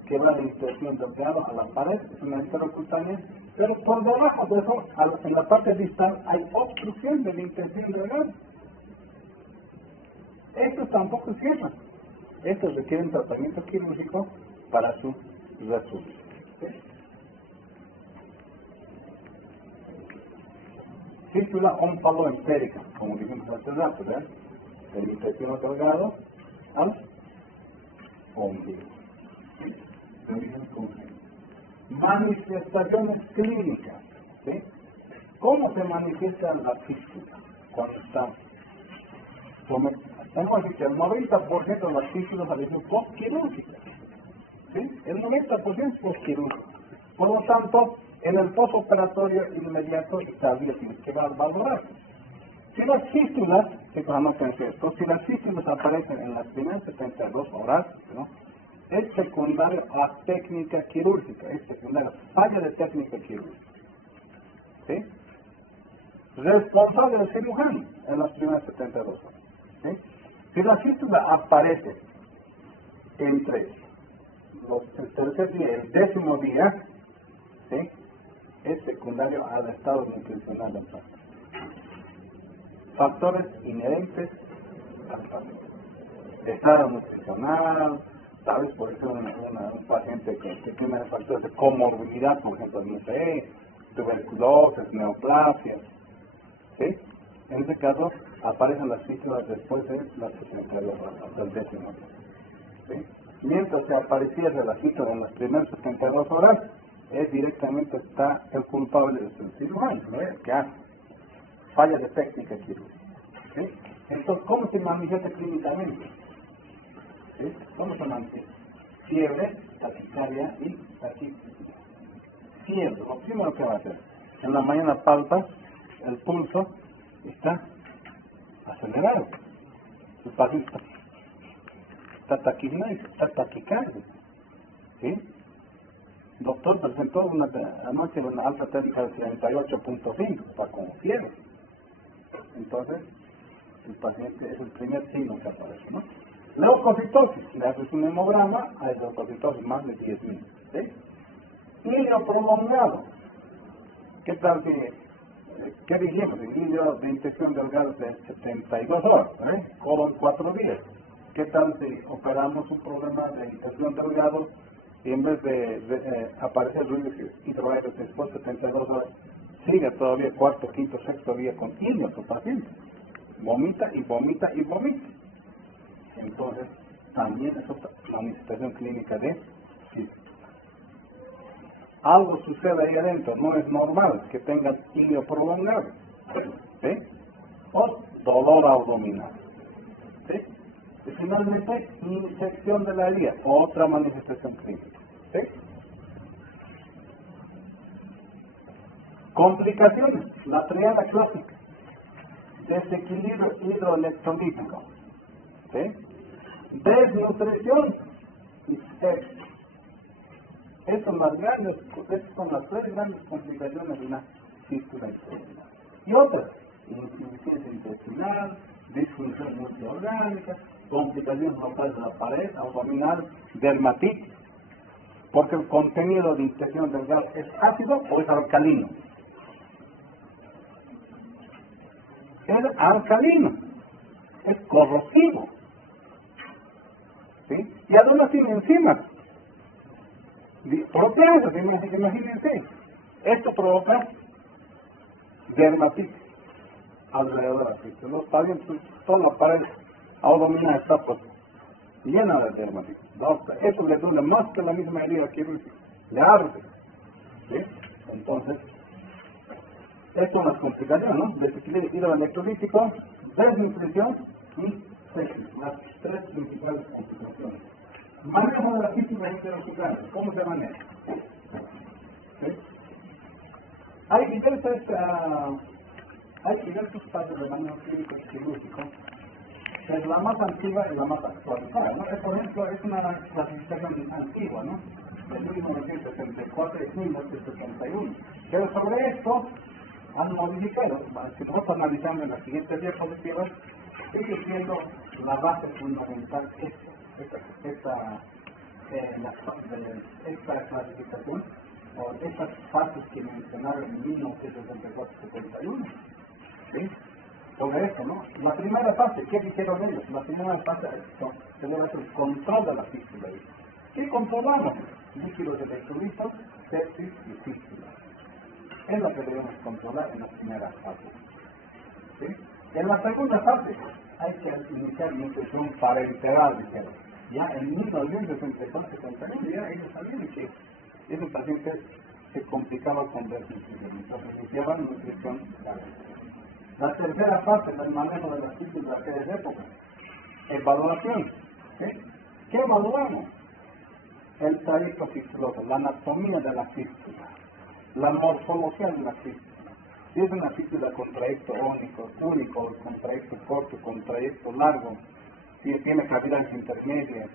que va de intestino delgado a la pared, es una enterocutánea, pero por debajo de eso, en la parte distal, hay obstrucción del intestino delgado. Esto tampoco cierra. Esto requiere un tratamiento quirúrgico para su resolución. ¿Sí? Fístula ompaloentérica, como dijimos hace rato, ¿verdad? Del intestino delgado al ombligo. ¿Sí? De origen congénito. Manifestaciones clínicas. ¿Sí? ¿Cómo se manifiesta la fístula cuando está? Hemos dicho, el 90% de las fístulas a veces postquirúrgicas. ¿Sí? El 90% es postquirúrgico. Por lo tanto, en el postoperatorio inmediato y tardío tienes que valorar. Si las fístulas, si las fístulas aparecen en las primeras 72 horas, ¿no? Es secundario a técnica quirúrgica, es secundario, falla de técnica quirúrgica. ¿Sí? Responsable del cirujano en las primeras 72 horas. ¿Sí? Si la fístula aparece entre el tercer día y el 10º día, ¿sí? Es secundario al estado nutricional del paciente. Factores inherentes al paciente. estado nutricional, tal vez por eso un paciente que tiene factores de comorbilidad, por ejemplo, no sé, tuberculosis, neoplasias, ¿sí? En ese caso aparecen las fístulas después de las 72 horas, hasta el décimo día, ¿sí? Mientras que apareciera la fístula en las primeras 72 horas, directamente está el culpable del cirujano, ¿no? Que hace falla de técnica quirúrgica, ¿sí? Entonces, ¿cómo se manifiesta clínicamente? ¿Sí? ¿Cómo se manifiesta? Fiebre, taquicardia y taquicardia. Fiebre, lo primero que va a hacer, en la mañana palpa, el pulso está acelerado, el paciente está taquicárdico, está taquicárdico, ¿sí? Doctor presentó anoche una alta térmica de 38.5, está con fiebre. Entonces, el paciente es el primer signo que aparece, ¿no? Leucocitosis, le haces un hemograma, hay leucocitosis más de 10.000, ¿sí? Hilo prolongado, ¿qué tal si, qué dijimos? El hilo de infección delgada de 72 horas, colon 4 días. ¿Qué tal si operamos un problema de infección delgado y en vez de aparecer ruidos hidroaéreos después de 72 horas, sigue todavía cuarto, quinto, sexto día con hilo tu paciente? Vomita y vomita y vomita. Entonces, también es otra manifestación clínica de sífilis. Algo sucede ahí adentro, no es normal que tenga hilo prolongado, ¿sí? O dolor abdominal, ¿sí? Y finalmente, infección de la herida, otra manifestación clínica, ¿sí? Complicaciones, la triada clásica, desequilibrio hidroelectrolítico, ¿sí? Desnutrición y sepsis. Estas son las tres grandes complicaciones de una fístula intestinal. Y otras, insuficiencia intestinal, disfunción multiorgánica, complicaciones locales de la pared abdominal, dermatitis, porque el contenido de intestino delgado es ácido o es alcalino. Es alcalino, es corrosivo, ¿sí? Y además tiene enzimas proteasas, imagínense. Esto provoca dermatitis alrededor de la fístula. Los pacientes, toda la pared abdominal está pues llena de dermatitis. Eso le duele más que la misma herida quirúrgica, le arde, ¿sí? Entonces, estas son las complicaciones, ¿no? Desequilibrio hidroelectrolítico, desnutrición y sepsis, las tres principales complicaciones. Manejo de la fístula interoscular, ¿cómo se maneja? ¿Sí? Hay diversos pasos de manejo clínico y quirúrgico, pero la más antigua y la más actualizada, ¿no? Por ejemplo, es una clasificación antigua, ¿no? De 1964 y 1971. Pero sobre esto han modificado. Si nosotros analizamos en las siguientes diapositivas, sigue siendo la base fundamental esta clasificación o estas fases que mencionaron en 1964-71. ¿Sí? Sobre esto, ¿no? La primera fase, ¿qué dijeron ellos? La primera fase se debe hacer el control de la fístula. ¿Qué controlamos? Líquidos electrolitos, sepsis y fístula. Es lo que debemos controlar en la primera fase. ¿Sí? En la segunda fase hay que iniciar nutrición parenteral, dijeron. Ya en 1964-71 ya ellos sabían que esos pacientes se complicaban con desnutrición. Entonces iniciaban nutrición parenteral. La tercera fase del manejo de las fístulas de aquella época, evaluación. ¿Sí? ¿Qué evaluamos? El trayecto fistuloso, la anatomía de la fístula, la morfología de la fístula. Si es una fístula con trayecto único, con trayecto corto, con trayecto largo, si tiene cavidades intermedias.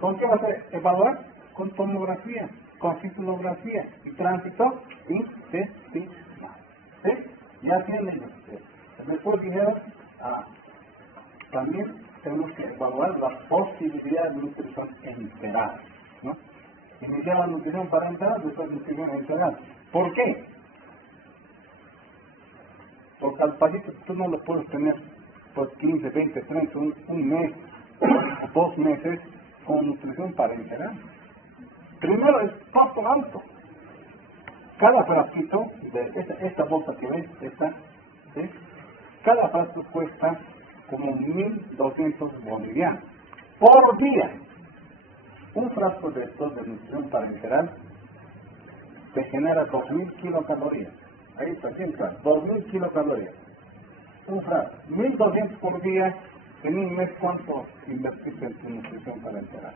¿Con qué va a ser? Evaluar con tomografía, con fistulografía y tránsito intestinal. ¿Sí? Ya tienen después dijeron, también tenemos que evaluar la posibilidad de nutrición enteral, ¿no? Iniciar la nutrición parenteral, después nutrición enteral. ¿Por qué? Porque al paciente tú no lo puedes tener por 15, 20, 30, un mes 2 meses con nutrición parenteral. Primero es paso alto. Cada frasquito de esta bolsa que ves, ¿sí? Cada frasco cuesta como 1.200 bolivianos por día. Un frasco de estos de nutrición parenteral te genera 2.000 kilocalorías. Ahí está, bien claro, 2.000 kilocalorías. Un frasco, 1.200 por día. En un mes, ¿cuánto invertiste en tu nutrición parenteral?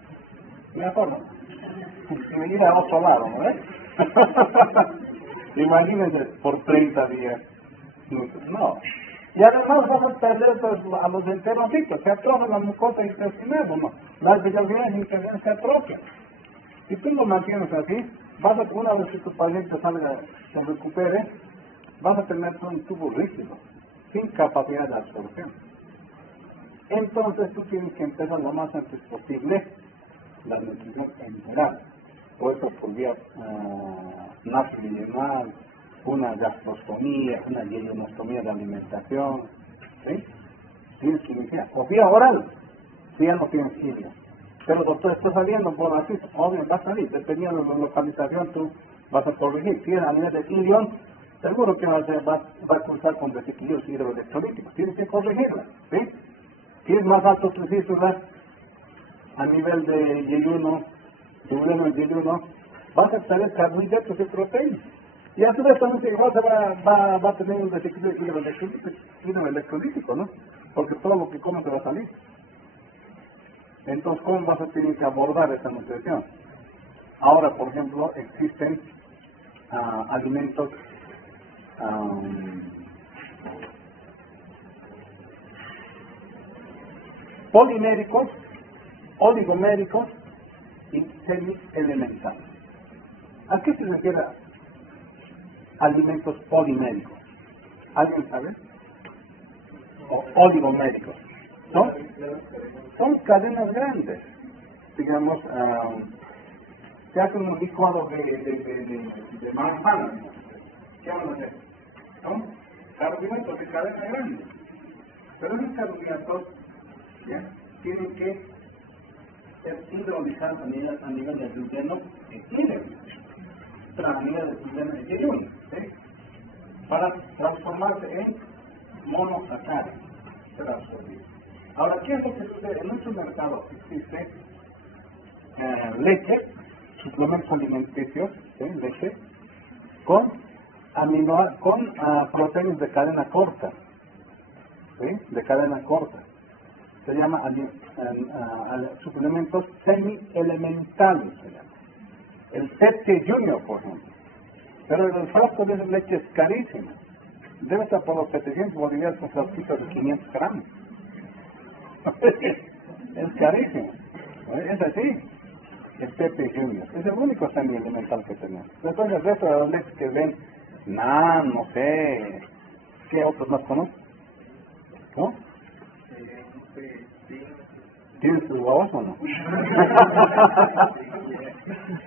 Me acuerdo. Si me iba a otro lado, ¿no ves? Imagínense, por 30 días. No. Y además vas a perder a los enterocitos, se atrofia la mucosa intestinal, ¿no? Las vellosidades intestinales se atrofian. Si tú lo mantienes así, una vez que tu paciente salga, se recupere, vas a tener un tubo rígido, sin capacidad de absorción. Entonces tú tienes que empezar lo más antes posible la nutrición enteral. Por eso por vía nasobiliar, una gastrostomía, una hielonostomía de alimentación, ¿sí? Tienes que iniciar. O vía oral, si ya no tienes ilio. Pero doctor, está saliendo por así, obvio, va a salir, dependiendo de la localización, tú vas a corregir. Si es a nivel de ilio, seguro que va a cursar con desequilibrios hidroelectrolíticos. Tienes que corregirla, ¿sí? Si es más alto tu cístula, a nivel de yeyuno, vas a obtener carbohidratos y proteínas. Y a su vez también igual va a tener un desequilibrio hidroelectrolítico, ¿no? Porque todo lo que comes te va a salir. Entonces, ¿cómo vas a tener que abordar esa nutrición? Ahora, por ejemplo, existen alimentos poliméricos, oligoméricos y semi-elementales. ¿A qué se refiere alimentos poliméricos? ¿Alguien sabe? O oligoméricos. Son cadenas grandes. Digamos, se hace un licuado de manzanas. ¿Qué vamos a hacer? Son carbohidratos de cadena grande. Pero esos carbohidratos tienen que ser hidrolizados a nivel del gluteno etílico, a nivel del gluteno etílico, ¿sí? Para transformarse en monosacáridos. Ahora, ¿qué es lo que sucede? En nuestro mercado existe leche, suplementos alimenticios, ¿sí? Leche, con proteínas de cadena corta, ¿sí? De cadena corta. Se llama suplementos semi-elementales, se llama. El Pepsi Junior, por ejemplo. Pero el frasco de leche es carísimo. Debe estar por los 700 bolivianos con frasquitos de 500 gramos. Es carísimo. Es así. El Pepsi Junior. Es el único semi-elemental que tenemos. Entonces el resto de las leches que ven, no sé. ¿Qué otros más conocen? ¿No? ¿Tienes tus huevos o no?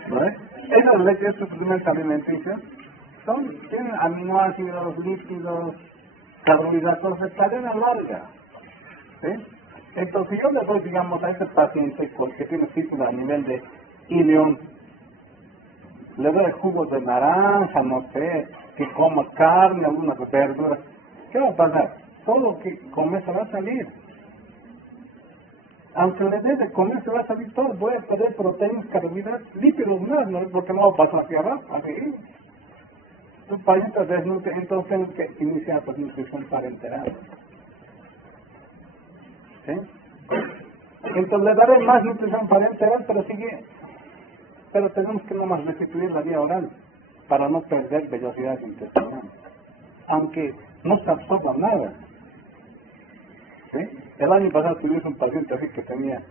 ¿No es? Esas leches suplementos alimenticios tienen aminoácidos, lípidos, carbohidratos de cadena larga. ¿Sí? Entonces, si yo le doy, digamos, a ese paciente que tiene cístula a nivel de ileón, le doy jugos de naranja, no sé, que coma carne, algunas verduras, ¿qué va a pasar? Todo lo que come se va a salir. Aunque le dé de comer, se va a salir todo. Voy a perder proteínas, carbohidratos, lípidos más, ¿no? Porque no va a pasar hacia abajo, así. Tu paciente desnutre, entonces tengo que iniciar por nutrición parenteral. ¿Sí? Entonces le daré más nutrición parenteral, pero tenemos que nomás restituir la vía oral para no perder vellosidades intestinales. Aunque no se absorba nada. ¿Sí? El año pasado tuvimos un paciente así que tenía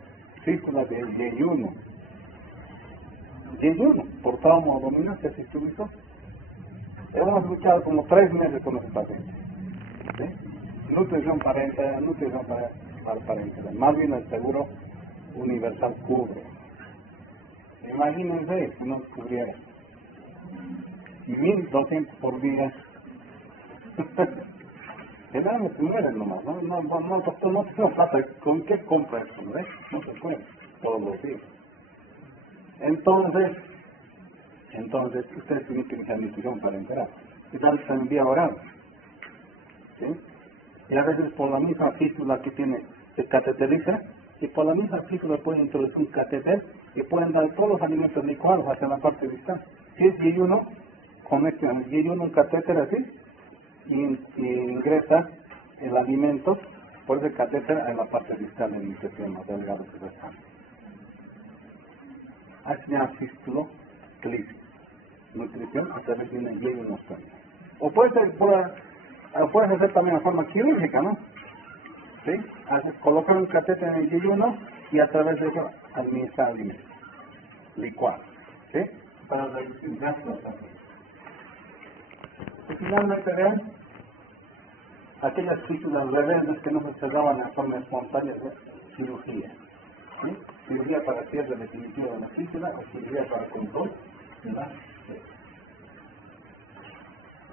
cístula de yeyuno. Por trauma abdominal se cistulizó. Hemos luchado como 3 meses con ese paciente. ¿Sí? Nutrición parenteral, más bien el seguro universal cubre. Imagínense si no cubriera 1.200 por día. Generalmente mueren nomás, doctor, no pasa, ¿con qué compra esto, no? No se puede, todos los días. Entonces, ustedes tienen que iniciar nutrición para enterar. Y darles en vía oral, ¿sí? Y a veces por la misma fístula que tiene, se cateteriza, y por la misma fístula pueden introducir un catéter y pueden dar todos los alimentos licuados hacia la parte distal. Si es yeyuno, conecta el yeyuno un catéter así, y ingresa el alimento por ese catéter en la parte distal del intestino delgado que está. Así se llama fístulo clínico. Nutrición a través de una yeyuno también. O puedes hacer también de forma quirúrgica, ¿no? ¿Sí? Colocar un catéter en el yeyuno y a través de eso administrar alimentos licuados, ¿sí? Para reducir gastos. Y finalmente vean aquellas fístulas rebeldes que no se cerraban en forma espontánea de cirugía, ¿sí? Cirugía para cierre definitivo de la fístula o cirugía para control de la fístula.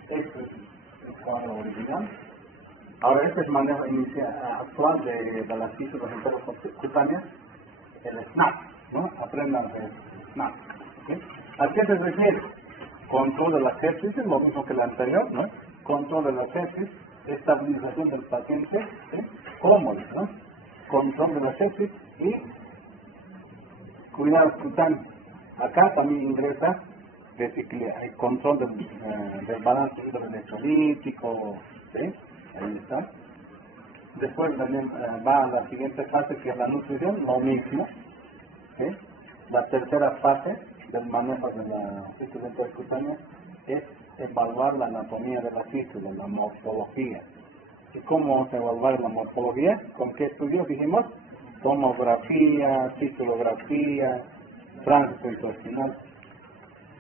Este es el cuadro original. Ahora, este es el manejo actual de las fístulas intercutáneas, el SNAP, ¿no? Aprendan el SNAP. ¿Sí? ¿A qué se refiere? Control de la sepsis, lo mismo que el anterior, ¿no? Control de la sepsis, estabilización del paciente, ¿sí? Cómodo, ¿no? Control de la sepsis y cuidado cutáneo. Acá también ingresa el control del balance hidroelectrolítico, ¿sí? Ahí está. Después también va a la siguiente fase, que es la nutrición, lo mismo, ¿sí? La tercera fase del manejo de la fístula intercutánea es evaluar la anatomía de la fístula, la morfología. ¿Y cómo vamos a evaluar la morfología? ¿Con qué estudios dijimos? Tomografía, citolografía, tránsito intestinal.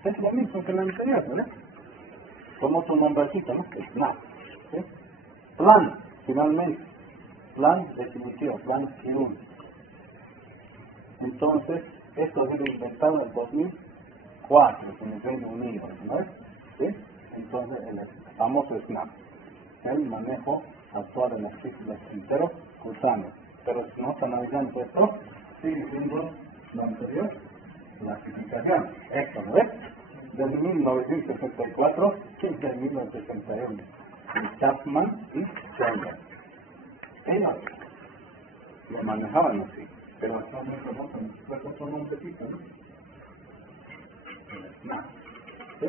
Es lo mismo que la anterior, ¿verdad? Con otro nombrecito, ¿no? Es nada. ¿Sí? Plan, finalmente. Plan definitivo, plan quirúrgico. Entonces, esto ha sido inventado en 2004 en el Reino Unido, ¿no? ¿Sí? Entonces, el famoso SNAP, el manejo actual de las fístulas intercutáneas. Pero si no analizando esto, sigue siendo lo anterior, la clasificación. Esto, ¿no ves? Desde 1964 y desde 1961. Chapman y Chandler. Ellos lo manejaban así, pero actualmente no son un poquito, ¿no? ¿Sí?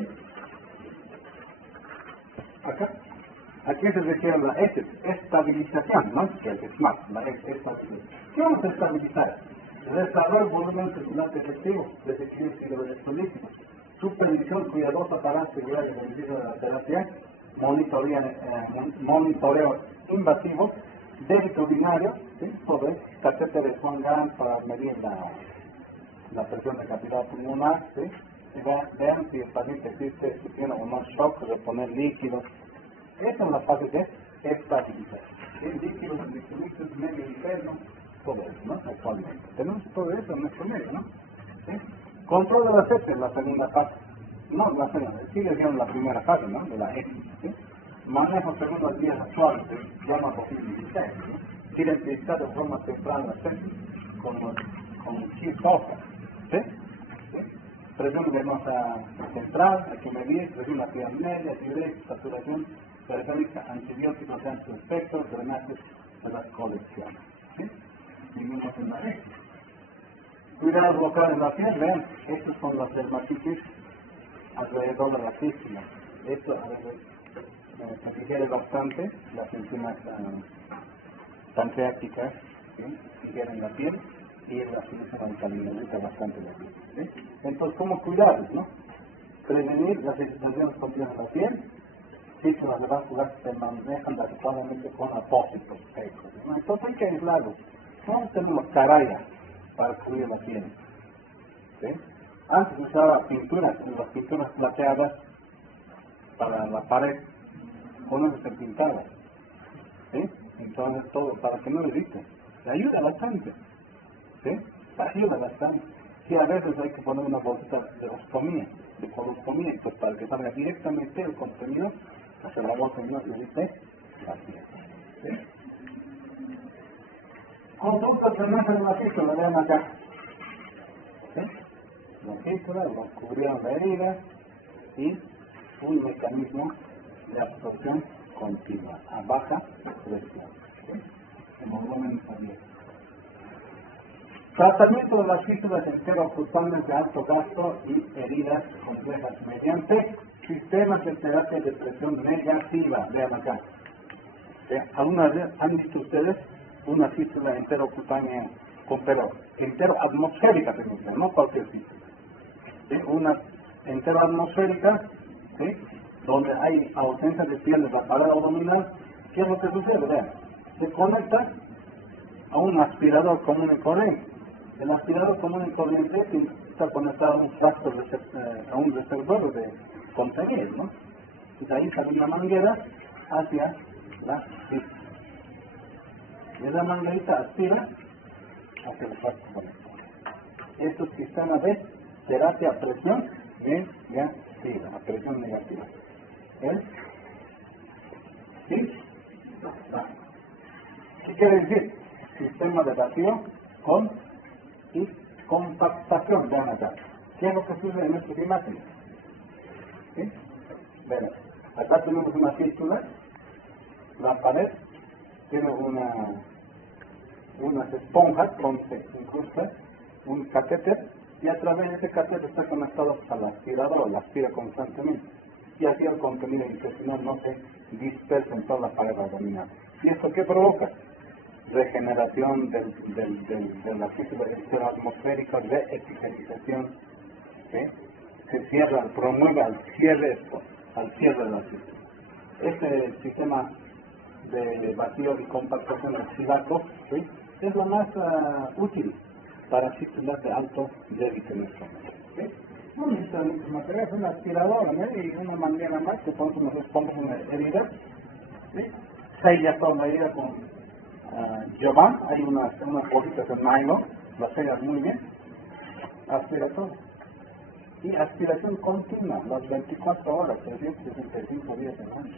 Acá. Aquí se refiere a la estabilización, ¿no? Que es SMART, la estabilización. ¿Qué vamos a estabilizar? Restaurar volumen circulante efectivo, desequilibrio hidroelectrolítico, supervisión cuidadosa para asegurar el beneficio de la terapia, monitoreo invasivo, débito binario, ¿sí? Sobre catéter de Swan Ganz para medir la presión de capilar pulmonar, ¿sí? Y vean si el paciente existe, si tiene o no shock, reponer líquidos. Esa es la fase de estabilizar. El líquido, electrolitos, medio interno, todo eso, ¿no? Actualmente. Tenemos todo eso en nuestro medio, ¿no? ¿Sí? Control de la sepsis, la segunda fase. No, la segunda, sigue siendo la primera fase, ¿no? De la EPI, ¿sí? Manejo según las vías actuales, llama 2016, ¿sí? Identificar de forma temprana la sepsis como Key-Sofa, ¿sí? ¿Sí? Presión venosa central, hay que medir, presión arterial media, diuresis, saturación periférica, antibióticos de amplio espectro, drenaje de las colecciones. ¿Sí? Vivimos en la red. Cuidados locales en la piel, vean, estos son las dermatitis alrededor de la fístula. Esto se digiere bastante, las enzimas pancreáticas, ¿sí? Digieren la piel y la solución alcalinoliza bastante la piel. ¿Sí? Entonces, ¿cómo cuidarlos, no? Prevenir las irritaciones continuas de la piel. Fístulas vasculares se manejan adecuadamente con apósitos secos, ¿no? Entonces hay que aislarlos. No tenemos caraya para cubrir la piel. ¿Sí? Antes usaba pinturas, las pinturas plateadas para la pared, con eso se pintaba. ¿Sí? Entonces todo para que no irrite. Ayuda bastante. ¿Sí? Ayuda bastante. Sí, a veces hay que poner una bolsita de ostomía, de colostomía, pues para que salga directamente el contenido hacia la bolsa y no irrite la piel. ¿Sí? Consultas drenaje de la fístula, vean acá. ¿Sí? La fístula, lo cubrieron la herida y un mecanismo de absorción continua a baja presión. ¿Sí? Hemoglobina abierta. Tratamiento de las fístulas enterocutáneas de alto gasto y heridas complejas mediante sistemas de terapia de presión negativa. Vean acá. ¿Alguna vez han visto ustedes una fístula enterocutánea con pelo? Enteroatmosférica, no cualquier fístula. ¿Sí? Una enteroatmosférica, ¿sí? Donde hay ausencia de piel de la pared abdominal. ¿Qué es lo que sucede? Vean. Se conecta a un aspirador común y corriente. El aspirador común y corriente está conectado a un frasco, a un reservorio de contenido, ¿no? Y de ahí sale una manguera hacia la fístula. Y esa manguerita aspira hacia el frasco conectado. Esto es sistema de terapia a presión negativa, a presión negativa. ¿Sí? ¿Qué quiere decir? Sistema de vacío y compactación de una llave. ¿Qué es lo que sucede en esta imagen? ¿Sí? Bueno, acá tenemos una fístula, la pared tiene unas esponjas donde se incrusta un catéter y a través de ese catéter está conectado al aspirador, la aspira constantemente y así el contenido intestinal no se dispersa en toda la pared abdominal. ¿Y esto qué provoca? Regeneración de la fístula enteroatmosférica, reepigelización, ¿sí? Se cierra, promueve al cierre de la fístula. Este sistema de vacío y compactación del cilaco, ¿sí? Es lo más útil para fístulas de alto débito en nuestro medio. ¿Sí? No necesitan muchos materiales, una aspiradora, ¿no? Y una manguera más que ponemos unas esponjas en la herida, ¿sí? Sella toda la herida con Jovan, hay unas bolsitas de nylon, las sellas muy bien, aspira todo. Y aspiración continua, las 24 horas, 365 días en el año.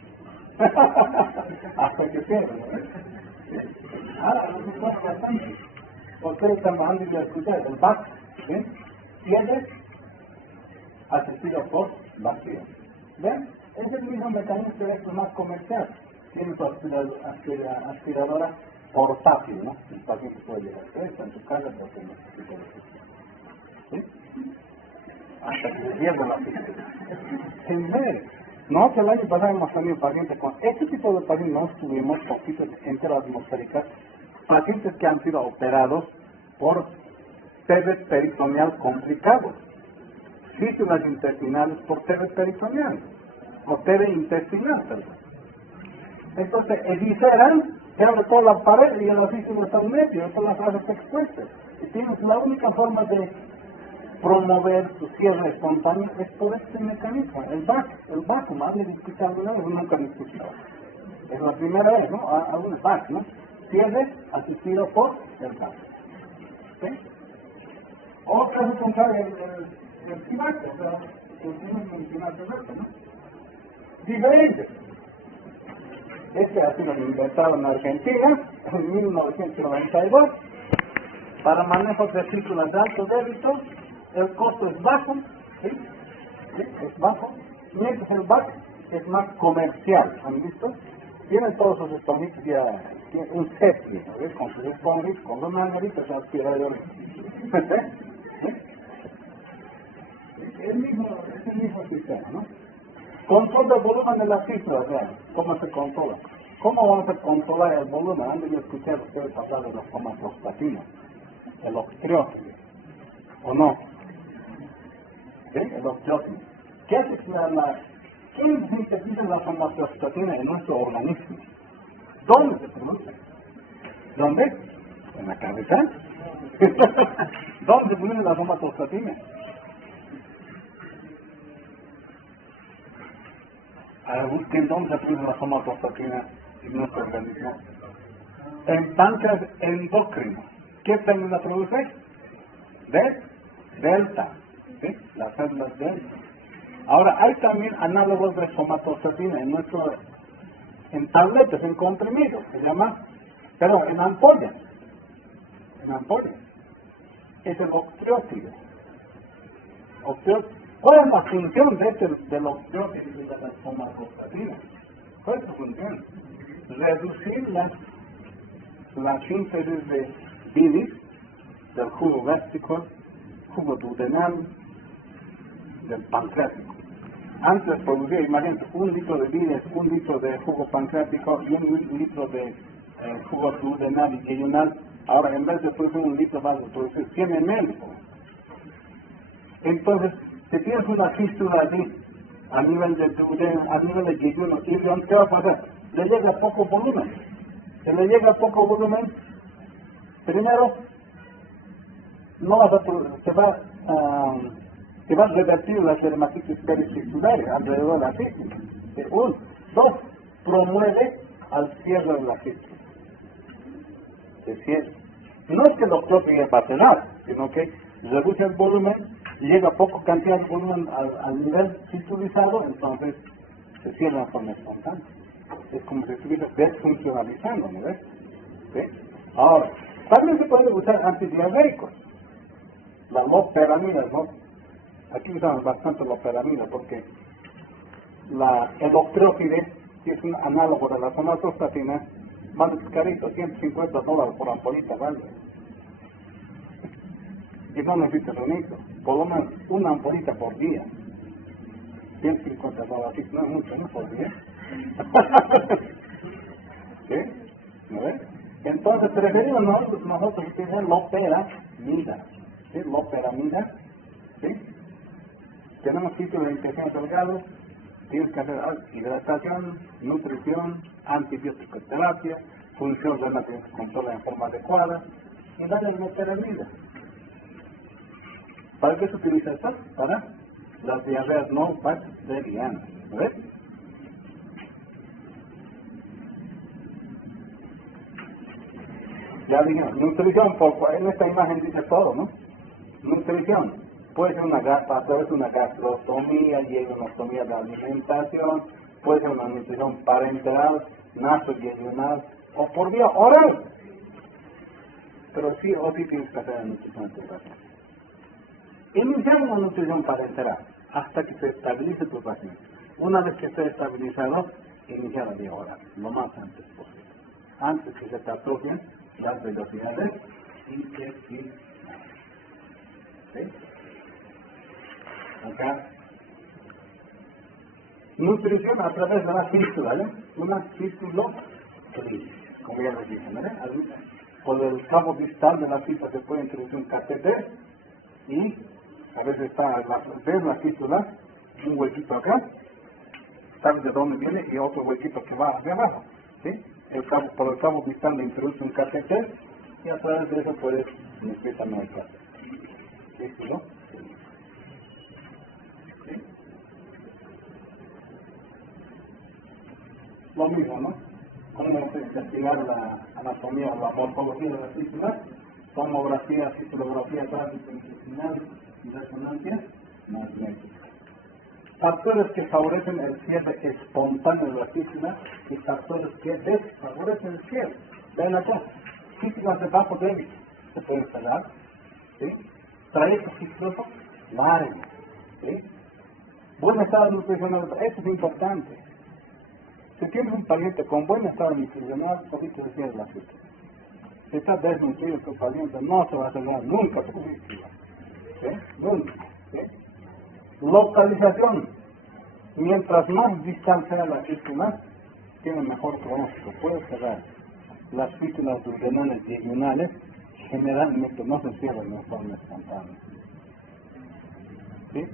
Hasta que cierre, ¿no? Ahora, nos gusta bastante. Ustedes están bajando y escuchar el back, ¿sí? Cierre, asistido por vacío. ¿Ven? Es el mismo mecanismo que es más comercial. Tiene su aspiradora portátil, ¿no? El paciente puede llevar esto en su casa porque necesita lo. ¿Sí? Hasta que le llegue la fístula. En vez, no que el año pasado hemos tenido pacientes con este tipo de pacientes, no tuvimos poquitos enteroatmosféricas, pacientes que han sido operados por TB peritoneal complicado, fístulas intestinales por TB peritoneal, o TB intestinal, perdón. Entonces, evisceran, se abre toda la pared y la fístula está en medio, todas las razas expuestas. Y tienes la única forma de promover su cierre espontáneo es por este mecanismo, el vacuum, ¿había discutido alguna vez? Nunca he escuchado. Es la primera vez, ¿no? Algún vacuum, ¿no? Cierre asistido por el vacuum. ¿Sí? O caso contrario, el cibaco, o sea, pusimos mencionar de vuelta, ¿no? Diferentes. Este ha sido inventado en Argentina en 1992 para manejo de fístulas de alto débito. El costo es bajo, ¿sí? ¿Sí? Es bajo, mientras el back es más comercial, ¿han visto? Tienen todos sus esponjitos ya, tiene un set, ¿ves? Con sus esponjitos, con dos mangueritas aspiradores. ¿Sí? Es el mismo sistema, ¿no? Control del volumen de la fístula, vean, ¿cómo se controla? ¿Cómo vamos a controlar el volumen? Antes de escuchar ustedes hablar de la somatostatina, el octreótimo, ¿o no? ¿Sí? El octreótimo. ¿Qué hace ¿quién sintetiza la somatostatina en nuestro organismo? ¿Dónde se produce? ¿Dónde? ¿En la cabeza? ¿Dónde se produce la somatostatina? Busquen dónde se produce la somatostatina en nuestro organismo. En páncreas endocrino. ¿Qué también la produce? Delta. ¿Sí? Las células delta. Ahora, hay también análogos de somatostatina en en tabletas, en comprimidos, se llama, pero en ampollas, es el octreótido. ¿Cuál es la función del octreótido de la somatostatina? ¿Cuál es su función? Reducir la síntesis de bilis, del jugo gástrico, jugo duodenal, del pancreático. Antes producía, imagínate, 1 litro de bilis, 1 litro de jugo pancreático y 1 litro de jugo duodenal y yeyunal. Ahora, en vez de producir 1 litro, vas a producir 100 ml. Entonces, si tienes una fístula allí, a nivel de duodeno, a nivel de yeyuno, ¿qué va a pasar? Le llega poco volumen. Si le llega poco volumen, primero, no vas a, te va a revertir la dermatitis perifistularia alrededor de la fístula. 1. 2. Promueve al cierre de la fístula. Se cierra. No es que el doctor llegue a nada, sino que reduce el volumen, llega poco cantidad de volumen al nivel fistulizado, entonces se cierra de forma espontánea. Es como si estuviera desfuncionalizando, ¿no ves? ¿Sí? Ahora, también se puede usar antidiarreicos. La loperamida, ¿no? Aquí usamos bastante loperamida porque el octreótide, que es un análogo de la somatostatina, vale carito, $150 por ampollita, ¿vale? Y no necesitas un litro, por lo menos una ampollita por día. $150, así no es mucho, ¿no? Por día. ¿Sí? ¿No ves? Entonces preferimos nosotros utilizar loperamida. ¿Sí? Loperamida. ¿Sí? Tenemos título de infección delgado, tienes que hacer hidratación, nutrición, antibiótico terapia, función renal que controla en forma adecuada, y darle loperamida. ¿Para qué se utiliza esto? Para las diarreas no bacterianas. ¿Ves? Ya dijimos, nutrición, en esta imagen dice todo, ¿no? Nutrición, puede ser una gastrostomía, yegunostomía de alimentación, puede ser una nutrición parenteral, nasoyeyunal, o por vía oral. Pero sí o sí tienes que hacer la nutrición tubular. Iniciar una nutrición parenteral hasta que se estabilice tu paciente. Una vez que esté estabilizado, iniciar la vía oral, lo más antes posible. Antes que se te atrofien las velocidades intestinales. ¿Sí? Acá. Nutrición a través de la fístula, ¿eh? Una fístulotomía, como ya les dije, ¿no? Por el cabo distal de la fístula se puede introducir un catéter y a veces está ves la fístula, un huequito acá, sabes de dónde viene y otro huequito que va hacia abajo, ¿sí? Por el cabo distal le introduce un catéter y a través de eso puedes necesitar medicar. ¿Sí? ¿No? ¿Sí? Lo mismo, ¿no? Cómo investigar la anatomía o la morfología de la fístula, tomografía, fistulografía tránsito-intestinal y resonancia magnética. Factores que favorecen el cierre espontáneo de la fístula y factores que desfavorecen el cierre. Ven acá, fístulas de bajo débito se pueden cerrar, ¿sí? Trayecto fistuloso largo, ¿sí? Buen estado nutricional, eso es importante. Si tienes un paciente con buen estado nutricional, poquito se cierra la fístula. Si está desnutrido tu paciente, no se va a cerrar nunca tu fístula. ¿Sí? Nunca. ¿Sí? Localización. Mientras más distal sea la fístula, tiene mejor pronóstico. Puede cerrar. Las fístulas duodenales y yeyunales generalmente no se cierran de forma espontánea. ¿Sí?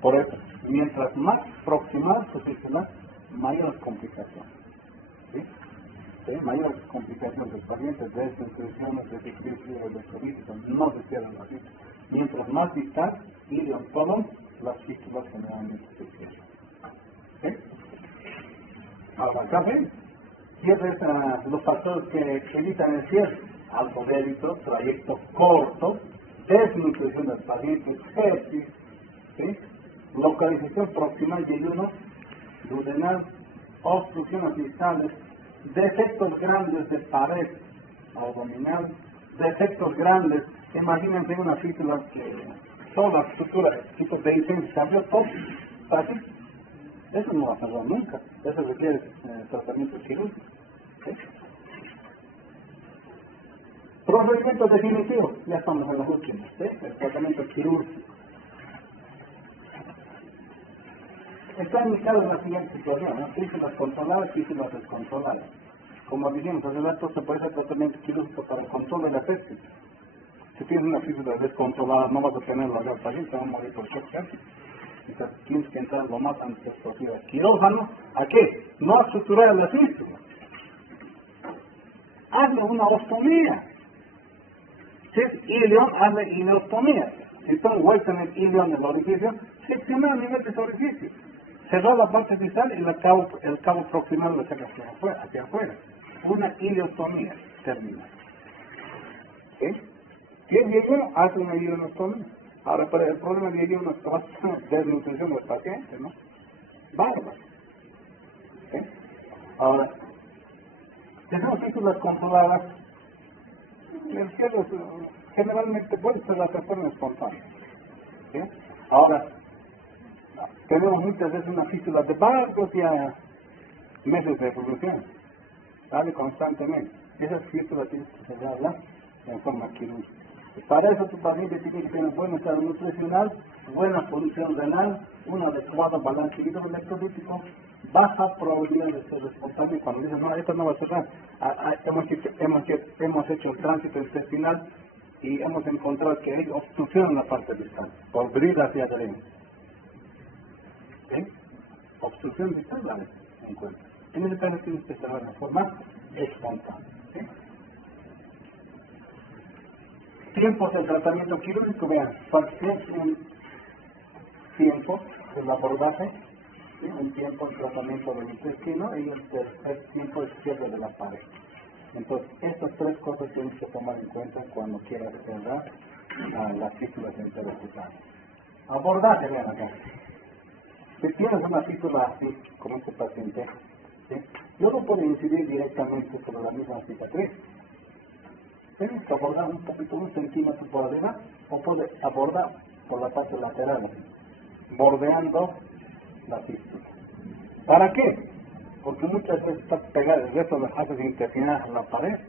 Por eso, mientras más proximal su fístula, mayores complicaciones. ¿Sí? ¿Sí? Mayores complicaciones de pacientes, desnutriciones, desequilibrios electrolíticos, no se cierran las fístulas. Mientras más distal, y en todo, las fístulas generalmente se cierran. ¿Sí? Ahora, acá ven, cierres los factores que evitan el cierre: alto débito, trayecto corto, desnutrición del paciente, sepsis, ¿sí? Localización proximal de ayuno, duodenal, obstrucciones distales, defectos grandes de pared abdominal, defectos grandes, imagínense una fístula que toda la estructura, tipo de incendio, se abrió todo, así. Eso no va a pasar nunca, eso requiere tratamiento quirúrgico. ¿Sí? Procedimiento definitivo, ya estamos en las últimas, ¿sí? El tratamiento quirúrgico. Está indicado en la siguiente situación, ¿no? Fístulas controladas, fístulas descontroladas. Como dijimos hace rato, se puede hacer tratamiento quirúrgico para el control de la sepsis. Si tienes una fístula descontrolada, no vas a tener la al paciente, va a morir por shock séptico. Entonces tienes que entrar lo más antes posible. Quirófano, ¿a qué? No a suturar la fístula. Hazle una ostomía. Si es ilion, hazle ileostomía. Si son huecos en el ilion, en el orificio, seccionar a nivel de ese orificio. Cerrar la parte distal y el cabo proximal lo saca hacia afuera. Una ileostomía termina. ¿Sí? Si es yeyuno, hace una ileostomía. Ahora, pero el problema de yeyuno es que va a tener desnutrición del paciente, ¿no? Bárbaro. ¿Sí? Ahora, tenemos fístulas controladas. El cielo generalmente puede ser la persona espontánea. ¿Sí? Ahora, tenemos muchas veces una fístula de varios ya meses de evolución. Sale constantemente. Esas fístulas tienes que cerrarlas en forma quirúrgica. Para eso tu paciente tiene que tener buen estado nutricional, buena función renal, un adecuado balance hidroelectrolítico, baja probabilidad de ser espontáneo. Cuando dicen, no, esto no va a cerrar. Hemos hecho el tránsito intestinal y hemos encontrado que hay obstrucción en la parte distal, por abrir hacia adentro. ¿Sí? Obstrucción distal, vale, se encuentra. En ese caso tienes que cerrar de forma espontánea. ¿Sí? Tiempos del tratamiento quirúrgico, vean, un tiempo del abordaje, ¿sí? Un tiempo del tratamiento del intestino y el tercer tiempo de cierre de la pared. Entonces, estas tres cosas tienes que tomar en cuenta cuando quieras cerrar las fístulas intervertebrales. Abordaje, vean acá. Si tienes una fístula así, como este paciente, ¿sí? Yo no puedo incidir directamente sobre la misma cicatriz. Tienes que abordar un poquito, 1 centímetro por arriba, o puedes abordar por la parte lateral, bordeando la fístula. ¿Para qué? Porque muchas veces estás pegado el resto de las fases intestinales a la pared,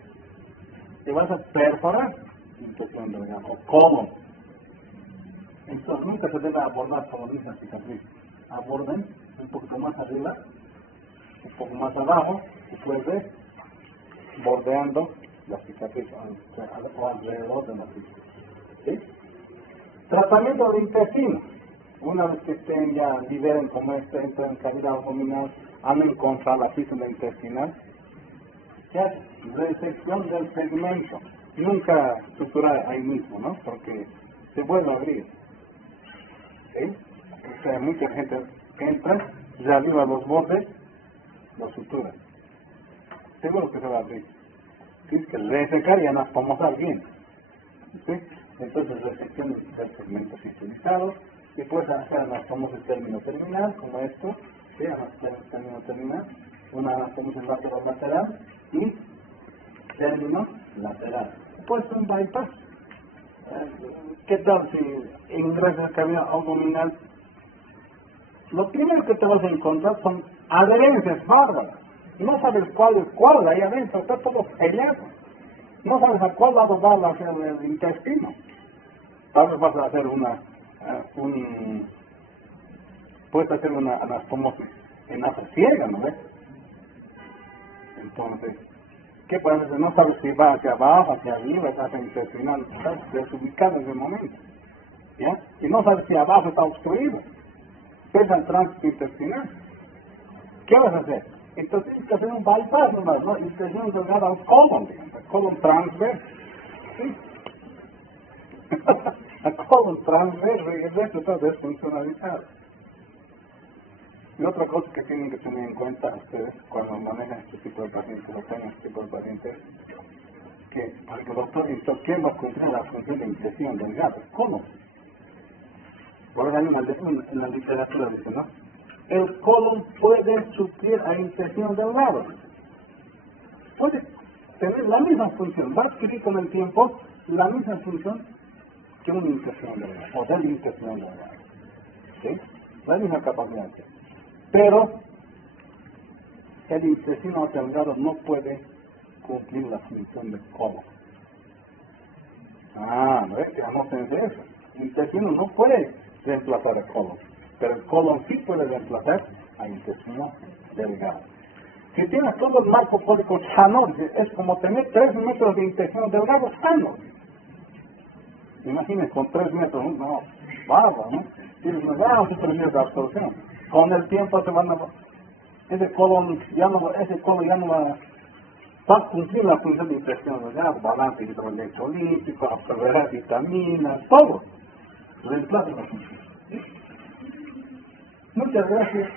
te vas a perforar intestino delgado, o colon. Entonces nunca se debe abordar por la misma cicatriz. Aborden un poquito más arriba, un poco más abajo, y puedes ver, bordeando la cicatriz o alrededor de la fístula. ¿Sí? Tratamiento del intestino. Una vez que estén ya liberen como entran en cavidad abdominal, han encontrado la fístula intestinal, ya resección del segmento. Nunca suturar ahí mismo, ¿no? Porque se vuelve a abrir. ¿Sí? O sea, mucha gente entra, reaviva los bordes, los sutura. Seguro que se va a abrir. Tienes que resecar y anastomosar bien. ¿Sí? Entonces, resección del segmento fistulizado, y puedes hacer anastomosis término terminal, como esto, ¿sí? Anastomosis término terminal, una anastomosis lateral y término lateral. Puede ser un bypass. ¿Qué tal si ingresas a cavidad abdominal? Lo primero que te vas a encontrar son adherencias bárbaras. No sabes cuál es cuál ahí adentro, está todo peleado. No sabes a cuál lado va hacia el intestino. Tal vez vas a hacer puedes hacer una anastomosis en asa ciega, ¿no ves? Entonces, ¿qué puedes hacer? No sabes si va hacia abajo, hacia arriba, hacia el intestinal, estás desubicado en ese momento. ¿Ya? Y no sabes si abajo está obstruido. Pesa el tránsito intestinal. ¿Qué vas a hacer? Entonces tienes que hacer un bypass nomás, ¿no? Intestino delgado al colon, digamos, colon transverso. ¿Sí? El colon transverso y el resto está desfuncionalizado. Y otra cosa que tienen que tener en cuenta ustedes cuando manejan este tipo de pacientes, o tengan este tipo de pacientes, que para que el doctor dice, ¿quién va a cumplir la función de intestino delgado? ¿Cómo? Por ahí en la literatura dice, ¿no? El colon puede suplir al intestino delgado. puede tener la misma función, va a adquirir con el tiempo la misma función que un intestino delgado, o del intestino delgado. ¿Sí? La misma capacidad. Pero el intestino delgado no puede cumplir la función del colon. No es que anoten eso. El intestino no puede reemplazar el colon, pero el colon sí puede reemplazar al intestino delgado. Si tienes todo el marco cólico sano, es como tener 3 metros de intestino delgado sano. Imagínense, con 3 metros, no, bárbaro, ¿no? Tienes unos 3 metros de absorción. Con el tiempo se van a... ese colon ya no va a cumplir la función de intestino delgado, balance hidroelectrolítico, absorber vitaminas, todo. Reemplaza la función. Muchas gracias.